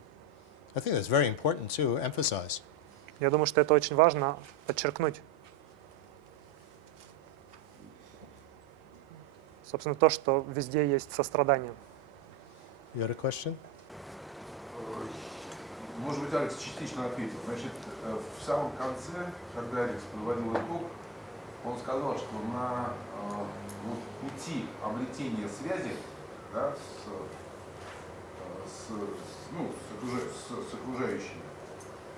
I think that's very important to emphasize. Я думаю, что это очень важно подчеркнуть. Собственно, то, что везде есть сострадание. You had a question? Может быть, Алекс частично ответил. Значит, в самом конце, когда Алекс проводил итог, он сказал, что на пути обретения связи, да, с окружающими,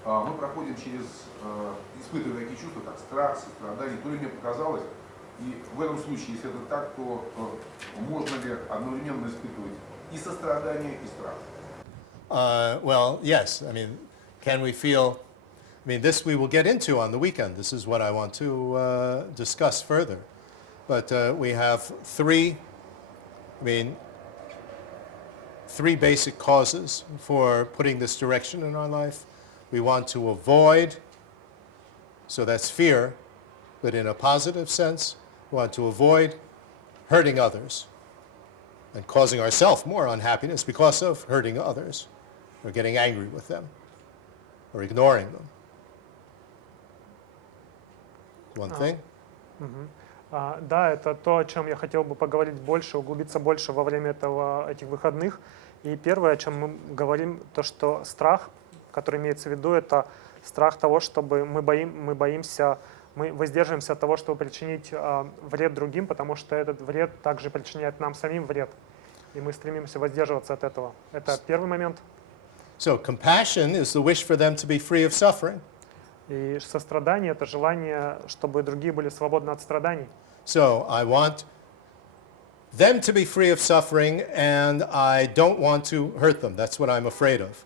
мы проходим через, испытывая такие чувства, как страх, сострадание. То ли мне показалось, и в этом случае, если это так, то можно ли одновременно испытывать и сострадание, и страх? Well, yes. I mean, can we feel? I mean, this we will get into on the weekend. This is what I want to discuss further. But we have three basic causes for putting this direction in our life. We want to avoid, so that's fear, but in a positive sense. We want to avoid hurting others and causing ourselves more unhappiness because of hurting others, or getting angry with them, or ignoring them. One thing. Да, это то, о чем я хотел бы поговорить больше, углубиться больше во время этих выходных. И первое, о чем мы говорим, то, что страх, который имеется в виду, это страх того, чтобы мы воздерживаемся от того, чтобы причинить вред другим, потому что этот вред также причиняет нам самим вред. И мы стремимся воздерживаться от этого. Это первый момент. So compassion is the wish for them to be free of suffering. И сострадание — это желание, чтобы другие были свободны от страданий. So I want them to be free of suffering, and I don't want to hurt them. That's what I'm afraid of.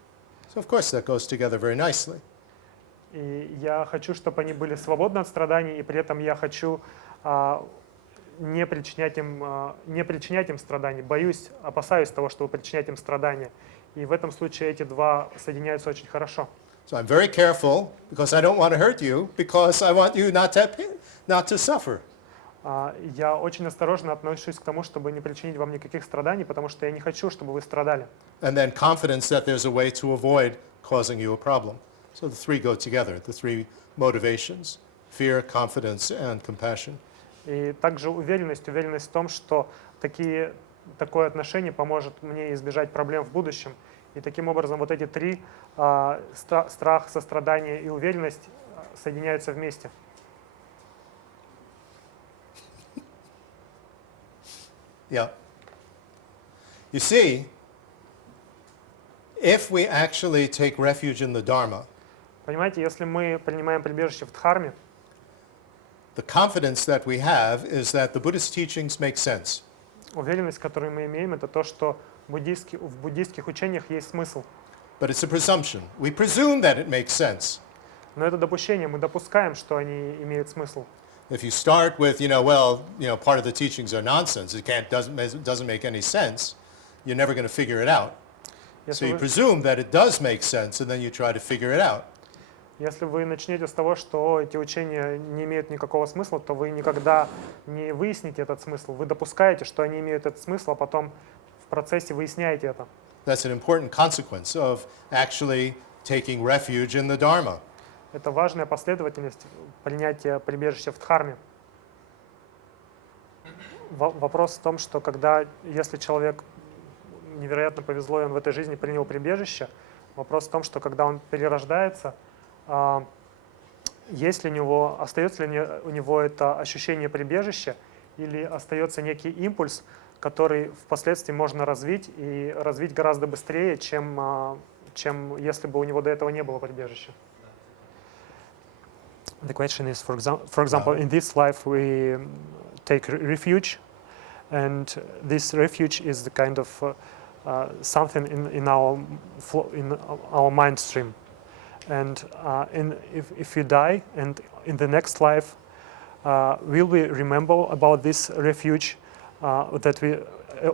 So of course that goes together very nicely. И я хочу, чтобы они были свободны от страданий, и при этом я хочу не причинять им страданий. Опасаюсь того, чтобы причинять им страдания. И в этом случае эти два соединяются очень хорошо. So I'm very careful because I don't want to hurt you, because I want you not to suffer. Я очень осторожно отношусь к тому, чтобы не причинить вам никаких страданий, потому что я не хочу, чтобы вы страдали. And then confidence that there's a way to avoid causing you a problem. So the three go together, the three motivations: fear, confidence, and compassion. И также уверенность в том, что такое отношение поможет мне избежать проблем в будущем. И таким образом вот эти три, страх, сострадание и уверенность, соединяются вместе. Yeah. You see, if we actually take refuge in the Dharma, Понимаете, если мы принимаем прибежище в Дхарме, the confidence that we have is that the Buddhist teachings make sense. уверенность, которую мы имеем, это то, что в буддийских учениях есть смысл. But it's a presumption. We presume that it makes sense. Но это допущение, мы допускаем, что они имеют смысл. If you start with, part of the teachings are nonsense, doesn't make any sense, you're never going to figure it out. So you presume that it does make sense, and then you try to figure it out. Если вы начнете с того, что эти учения не имеют никакого смысла, то вы никогда не выясните этот смысл. Вы допускаете, что они имеют этот смысл, а потом в процессе выясняете это. That's an important consequence of actually taking refuge in the Dharma. Это важная последовательность принятия прибежища в Дхарме. Вопрос в том, что если человек невероятно повезло, и он в этой жизни принял прибежище, вопрос в том, что когда он перерождается, остается ли у него это ощущение прибежища, или остается некий импульс, который впоследствии можно развить, и развить гораздо быстрее, чем если бы у него до этого не было прибежища. The question is, for example, in this life we take refuge, and this refuge is the kind of something in our mind stream. And if you die, and in the next life, will we remember about this refuge, that we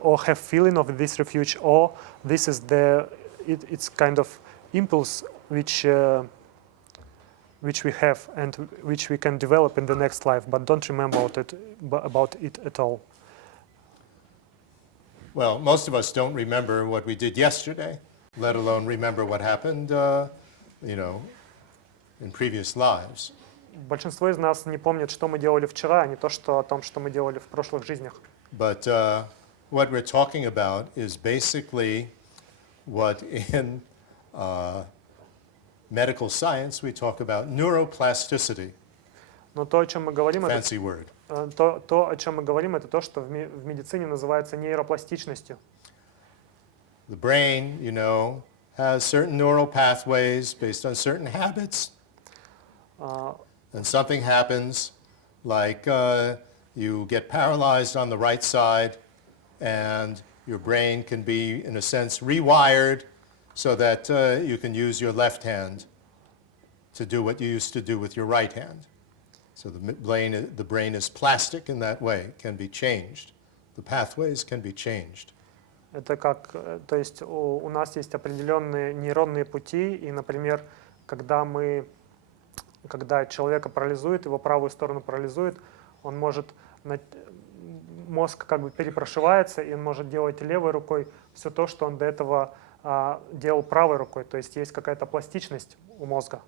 or have feeling of this refuge, or this is it's kind of impulse which we have and which we can develop in the next life, but don't remember about it at all. Well, most of us don't remember what we did yesterday, let alone remember what happened, in previous lives. Большинство из нас не помнит, что мы делали вчера, а не о том, что мы делали в прошлых жизнях. But what we're talking about is basically what in medical science, we talk about neuroplasticity. Но то, о чем мы говорим, это, Fancy word. то, о чем мы говорим, это то, что в медицине называется нейропластичностью. The brain, you know, has certain neural pathways based on certain habits. And something happens, like you get paralyzed on the right side, and your brain can be, in a sense, rewired so that you can use your left hand to do what you used to do with your right hand. So the brain is plastic in that way, can be changed. The pathways can be changed. Это как, то есть у нас есть определенные нейронные пути, и, например, когда человека парализует, его правую сторону парализует, он может, мозг как бы перепрошивается, и он может делать левой рукой все то, что он до этого делал правой рукой. То есть есть какая-то пластичность у мозга.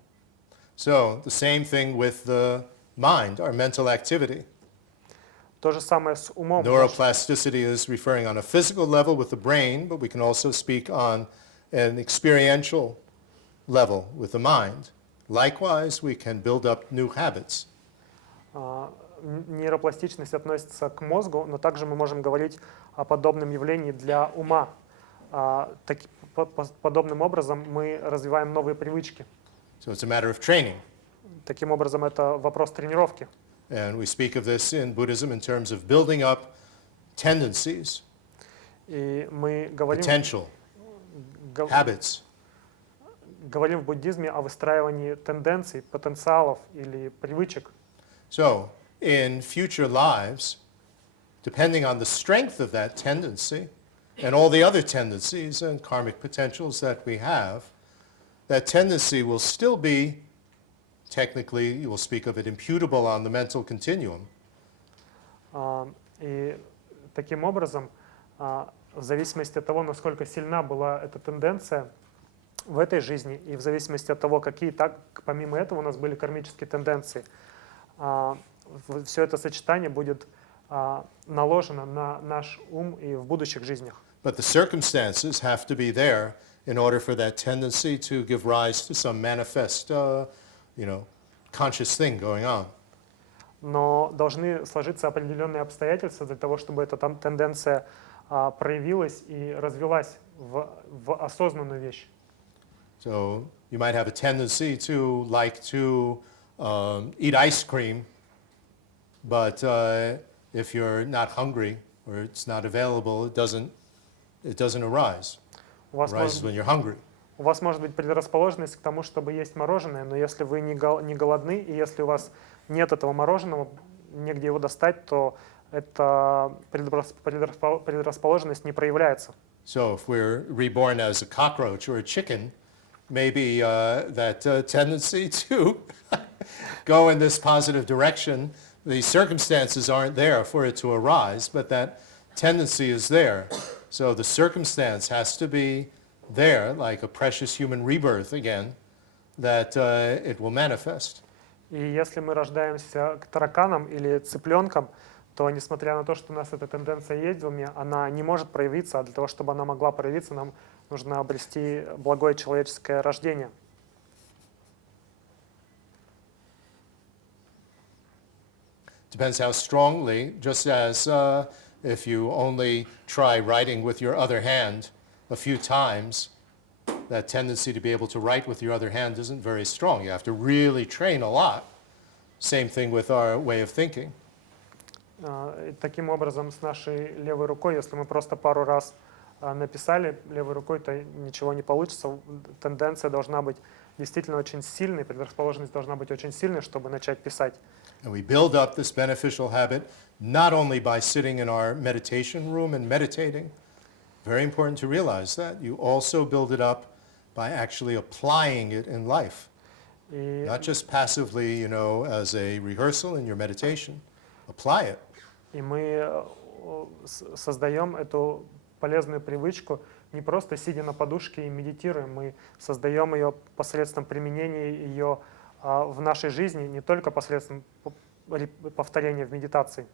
So the same thing with the mind, our mental activity. То же самое с умом. Neuroplasticity is referring on a physical level with the brain, but we can also speak on an experiential level with the mind. Likewise, we can build up new habits. Нейропластичность относится к мозгу, но также мы можем говорить о подобном явлении для ума. Подобным образом мы развиваем новые привычки. So it's a matter of training. Таким образом, это вопрос тренировки. And we speak of this in Buddhism in terms of building up tendencies, И мы говорим, potential, habits. говорим в буддизме о выстраивании тенденций, потенциалов или привычек. So in future lives, depending on the strength of that tendency and all the other tendencies and karmic potentials that we have, that tendency will still be, technically, you will speak of it, imputable on the mental continuum. И таким образом, в зависимости от того, насколько сильна была эта тенденция в этой жизни, и в зависимости от того, какие помимо этого у нас были кармические тенденции, все это сочетание будет наложено на наш ум и в будущих жизнях. But the circumstances have to be there in order for that tendency to give rise to some manifest, conscious thing going on. Но должны сложиться определенные обстоятельства для того, чтобы эта тенденция проявилась и развилась в осознанную вещь. So you might have a tendency to like to eat ice cream, but if you're not hungry or it's not available, it doesn't arise. It arises when you're hungry. У вас может быть предрасположенность к тому, чтобы есть мороженое, но если вы не голодны, и если у вас нет этого мороженого, негде его достать, то эта предрасположенность не проявляется. So if we're reborn as a cockroach or a chicken, maybe that tendency to go in this positive direction, the circumstances aren't there for it to arise, but that tendency is there. So the circumstance has to be there, like a precious human rebirth again, that it will manifest. И если мы рождаемся тараканом или цыпленком, то, несмотря на то, что у нас эта тенденция есть в уме, она не может проявиться, а для того, чтобы она могла проявиться, нам нужно обрести благое человеческое рождение. Depends how strongly, just as if you only try writing with your other hand a few times, that tendency to be able to write with your other hand isn't very strong. You have to really train a lot. Same thing with our way of thinking. Таким образом, с нашей левой рукой, если мы просто пару раз написали левой рукой, то ничего не получится. Тенденция должна быть действительно очень сильной, предрасположенность должна быть очень сильной, чтобы начать писать. And we build up this beneficial habit not only by sitting in our meditation room and meditating. Very important to realize that. You also build it up by actually applying it in life. Not just passively, as a rehearsal in your meditation. Apply it. И мы создаем эту полезную привычку не просто сидя на подушке и медитируем, мы создаем ее посредством применения ее в нашей жизни, не только посредством повторения в медитации.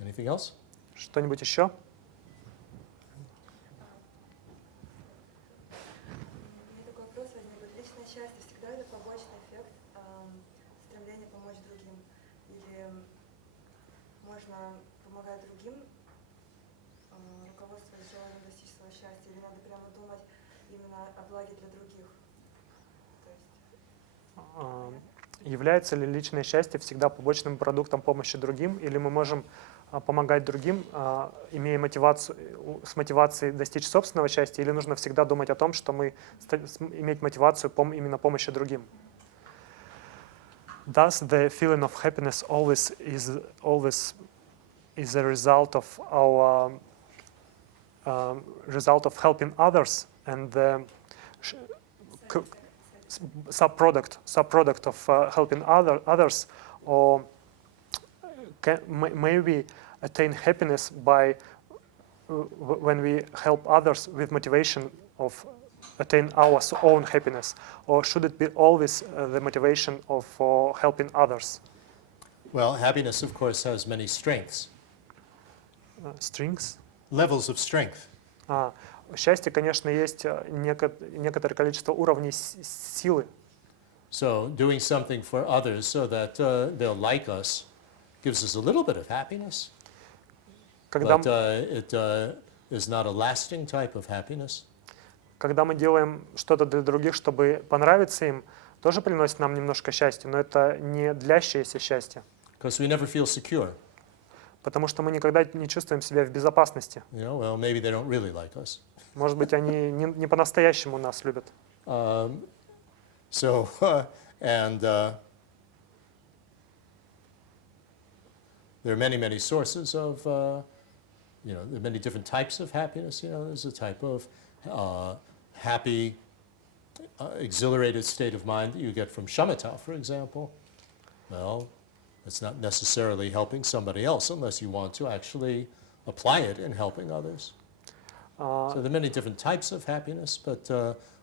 Anything else? Что-нибудь еще? побочный эффект, стремление помочь другим. Или можно помогать другим, руководствуясь желанием достичь своего счастья, или надо прямо думать именно о благе для других. То есть, Является ли личное счастье всегда побочным продуктом помощи другим, или мы можем помогать другим, имея мотивацию, с мотивацией достичь собственного счастья, или нужно всегда думать о том, что мы иметь мотивацию именно помощи другим? Does the feeling of happiness always is a result of our result of helping others and the subproduct of helping others, or may we attain happiness by when we help others with motivation of attain our own happiness, or should it be always the motivation of helping others? Well, happiness, of course, has many strengths, Strengths? levels of strength. Счастье, конечно, есть некоторое количество уровней силы. So doing something for others so that they'll like us gives us a little bit of happiness, Когда, but it is not a lasting type of happiness. когда мы делаем что-то для других, чтобы понравиться им, тоже приносит нам немножко счастья, но это не длящееся счастье. Because we never feel secure. Потому что мы никогда не чувствуем себя в безопасности. You know, well, maybe they don't really like us. Может быть, они не по-настоящему нас любят. So, and there are many, many sources of, there are many different types of happiness. You know, there's a type of happy, exhilarated state of mind that you get from shamatha, for example. Well, it's not necessarily helping somebody else unless you want to actually apply it in helping others. So there are many different types of happiness, but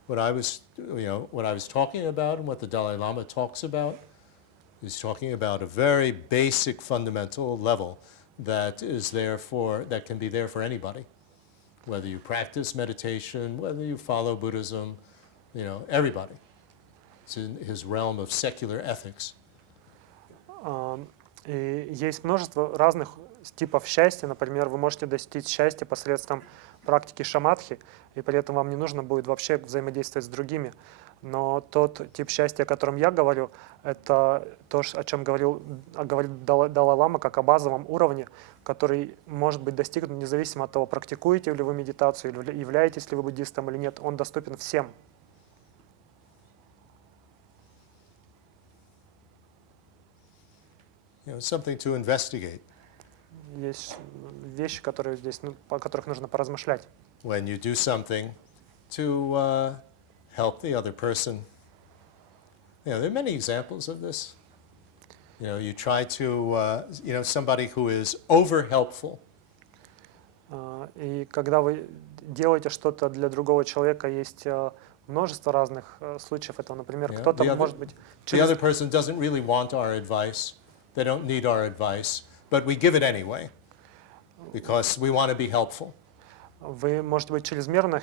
what I was talking about and what the Dalai-Lama talks about, he's talking about a very basic fundamental level that can be there for anybody. Whether you practice meditation, whether you follow Buddhism, everybody. It's in his realm of secular ethics. И есть множество разных типов счастья. Например, вы можете достичь счастья посредством практики шаматхи, и при этом вам не нужно будет вообще взаимодействовать с другими. Но тот тип счастья, о котором я говорю, это то, о чем говорит Далай-лама, как о базовом уровне, который может быть достигнут независимо от того, практикуете ли вы медитацию, или являетесь ли вы буддистом или нет. Он доступен всем. Something to investigate. Есть вещи, которые здесь, о которых нужно поразмышлять. When you do something to help the other person, there are many examples of this. You try to, somebody who is over-helpful. И когда вы делаете что-то для другого человека, есть множество разных случаев этого. Например, кто-то может быть... The other person doesn't really want our advice. They don't need our advice, but we give it anyway because we want to be helpful. Вы можете быть чрезмерно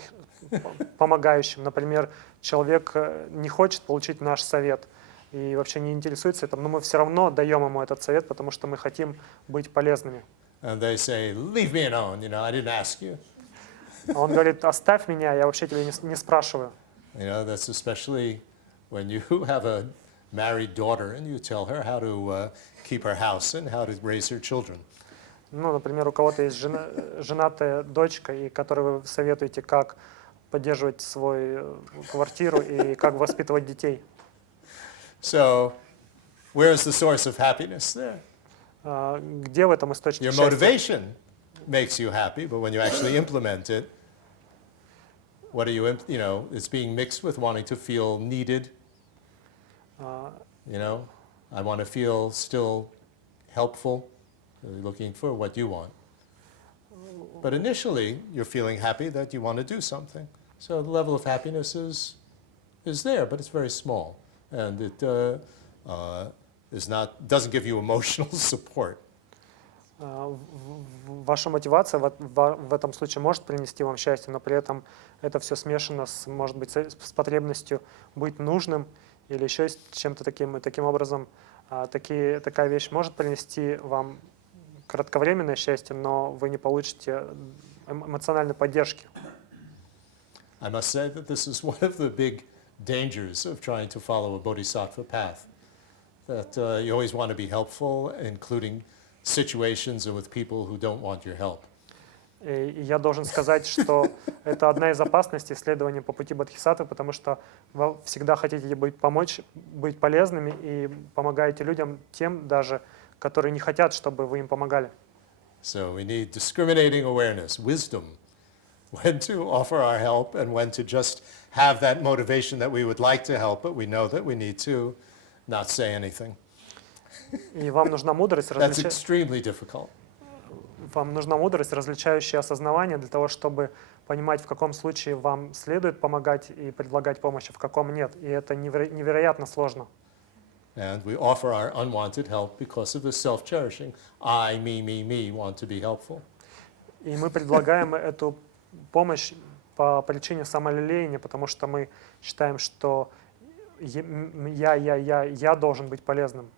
помогающим. Например, человек не хочет получить наш совет и вообще не интересуется этим, но мы все равно даем ему этот совет, потому что мы хотим быть полезными. And they say, "Leave me alone. I didn't ask you." А он говорит: оставь меня, я вообще тебя не спрашиваю. That's especially when you have a married daughter and you tell her how to keep her house and how to raise her children. Например, у кого-то есть женатая дочка, и которой вы советуете, как поддерживать свою квартиру и как воспитывать детей. So, where is the source of happiness there? Где в этом источник Your счастья? motivation makes you happy, but when you actually implement it, what are you, it's being mixed with wanting to feel needed. I want to feel still helpful, looking for what you want. But initially, you're feeling happy that you want to do something. So the level of happiness is there, but it's very small, and it doesn't give you emotional support. Ваша мотивация в этом случае может принести вам счастье, но при этом это все смешано может быть, с потребностью быть нужным или еще с чем-то таким. И таким образом такая вещь может принести вам кратковременное счастье, но вы не получите эмоциональной поддержки. I must say that this is one of the big dangers of trying to follow a bodhisattva path. That you always want to be helpful, including situations and with people who don't want your help. И я должен сказать, что это одна из опасностей следования по пути бодхисаттвы, потому что вы всегда хотите помочь, быть полезными и помогаете людям тем даже, которые не хотят, чтобы вы им помогали. So we need discriminating awareness, wisdom, when to offer our help and when to just have that motivation that we would like to help, but we know that we need to not say anything. И вам нужна мудрость, That's extremely difficult. Вам нужна мудрость, различающая осознавание для того, чтобы понимать, в каком случае вам следует помогать и предлагать помощь, а в каком нет. И это невероятно сложно. And we offer our unwanted help because of the self-cherishing. I, me, want to be helpful. И мы предлагаем эту помощь по причине самолелеяния, потому что мы считаем, что я должен быть полезным.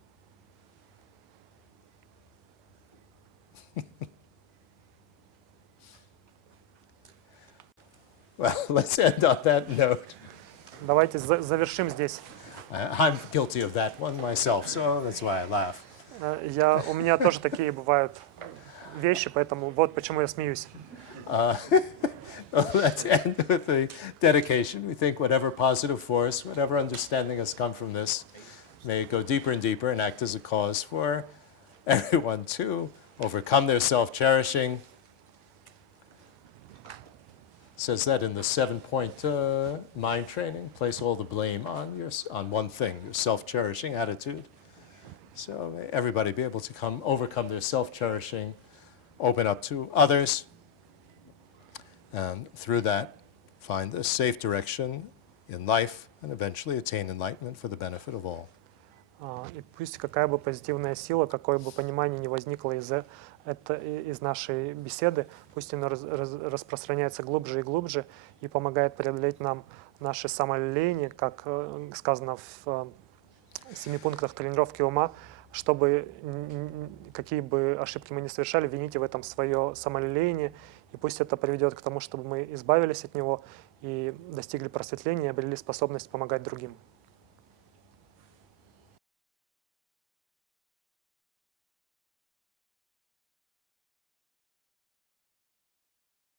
Well, let's end on that note. Давайте завершим здесь. I'm guilty of that one myself, so that's why I laugh. У меня тоже такие бывают вещи, поэтому вот почему я смеюсь. Let's end with the dedication. We think whatever positive force, whatever understanding has come from this, may go deeper and deeper and act as a cause for everyone to overcome their self-cherishing. It says that in the 7-point mind training, place all the blame on one thing, your self-cherishing attitude. So may everybody be able to overcome their self-cherishing, open up to others, and through that find a safe direction in life and eventually attain enlightenment for the benefit of all. И пусть какая бы позитивная сила, какое бы понимание не возникло из нашей беседы, пусть оно распространяется глубже и глубже и помогает преодолеть нам наше самолелеяние, как сказано в 7 пунктах тренировки ума, чтобы какие бы ошибки мы ни совершали, вините в этом свое самолелеяние, и пусть это приведет к тому, чтобы мы избавились от него и достигли просветления и обрели способность помогать другим.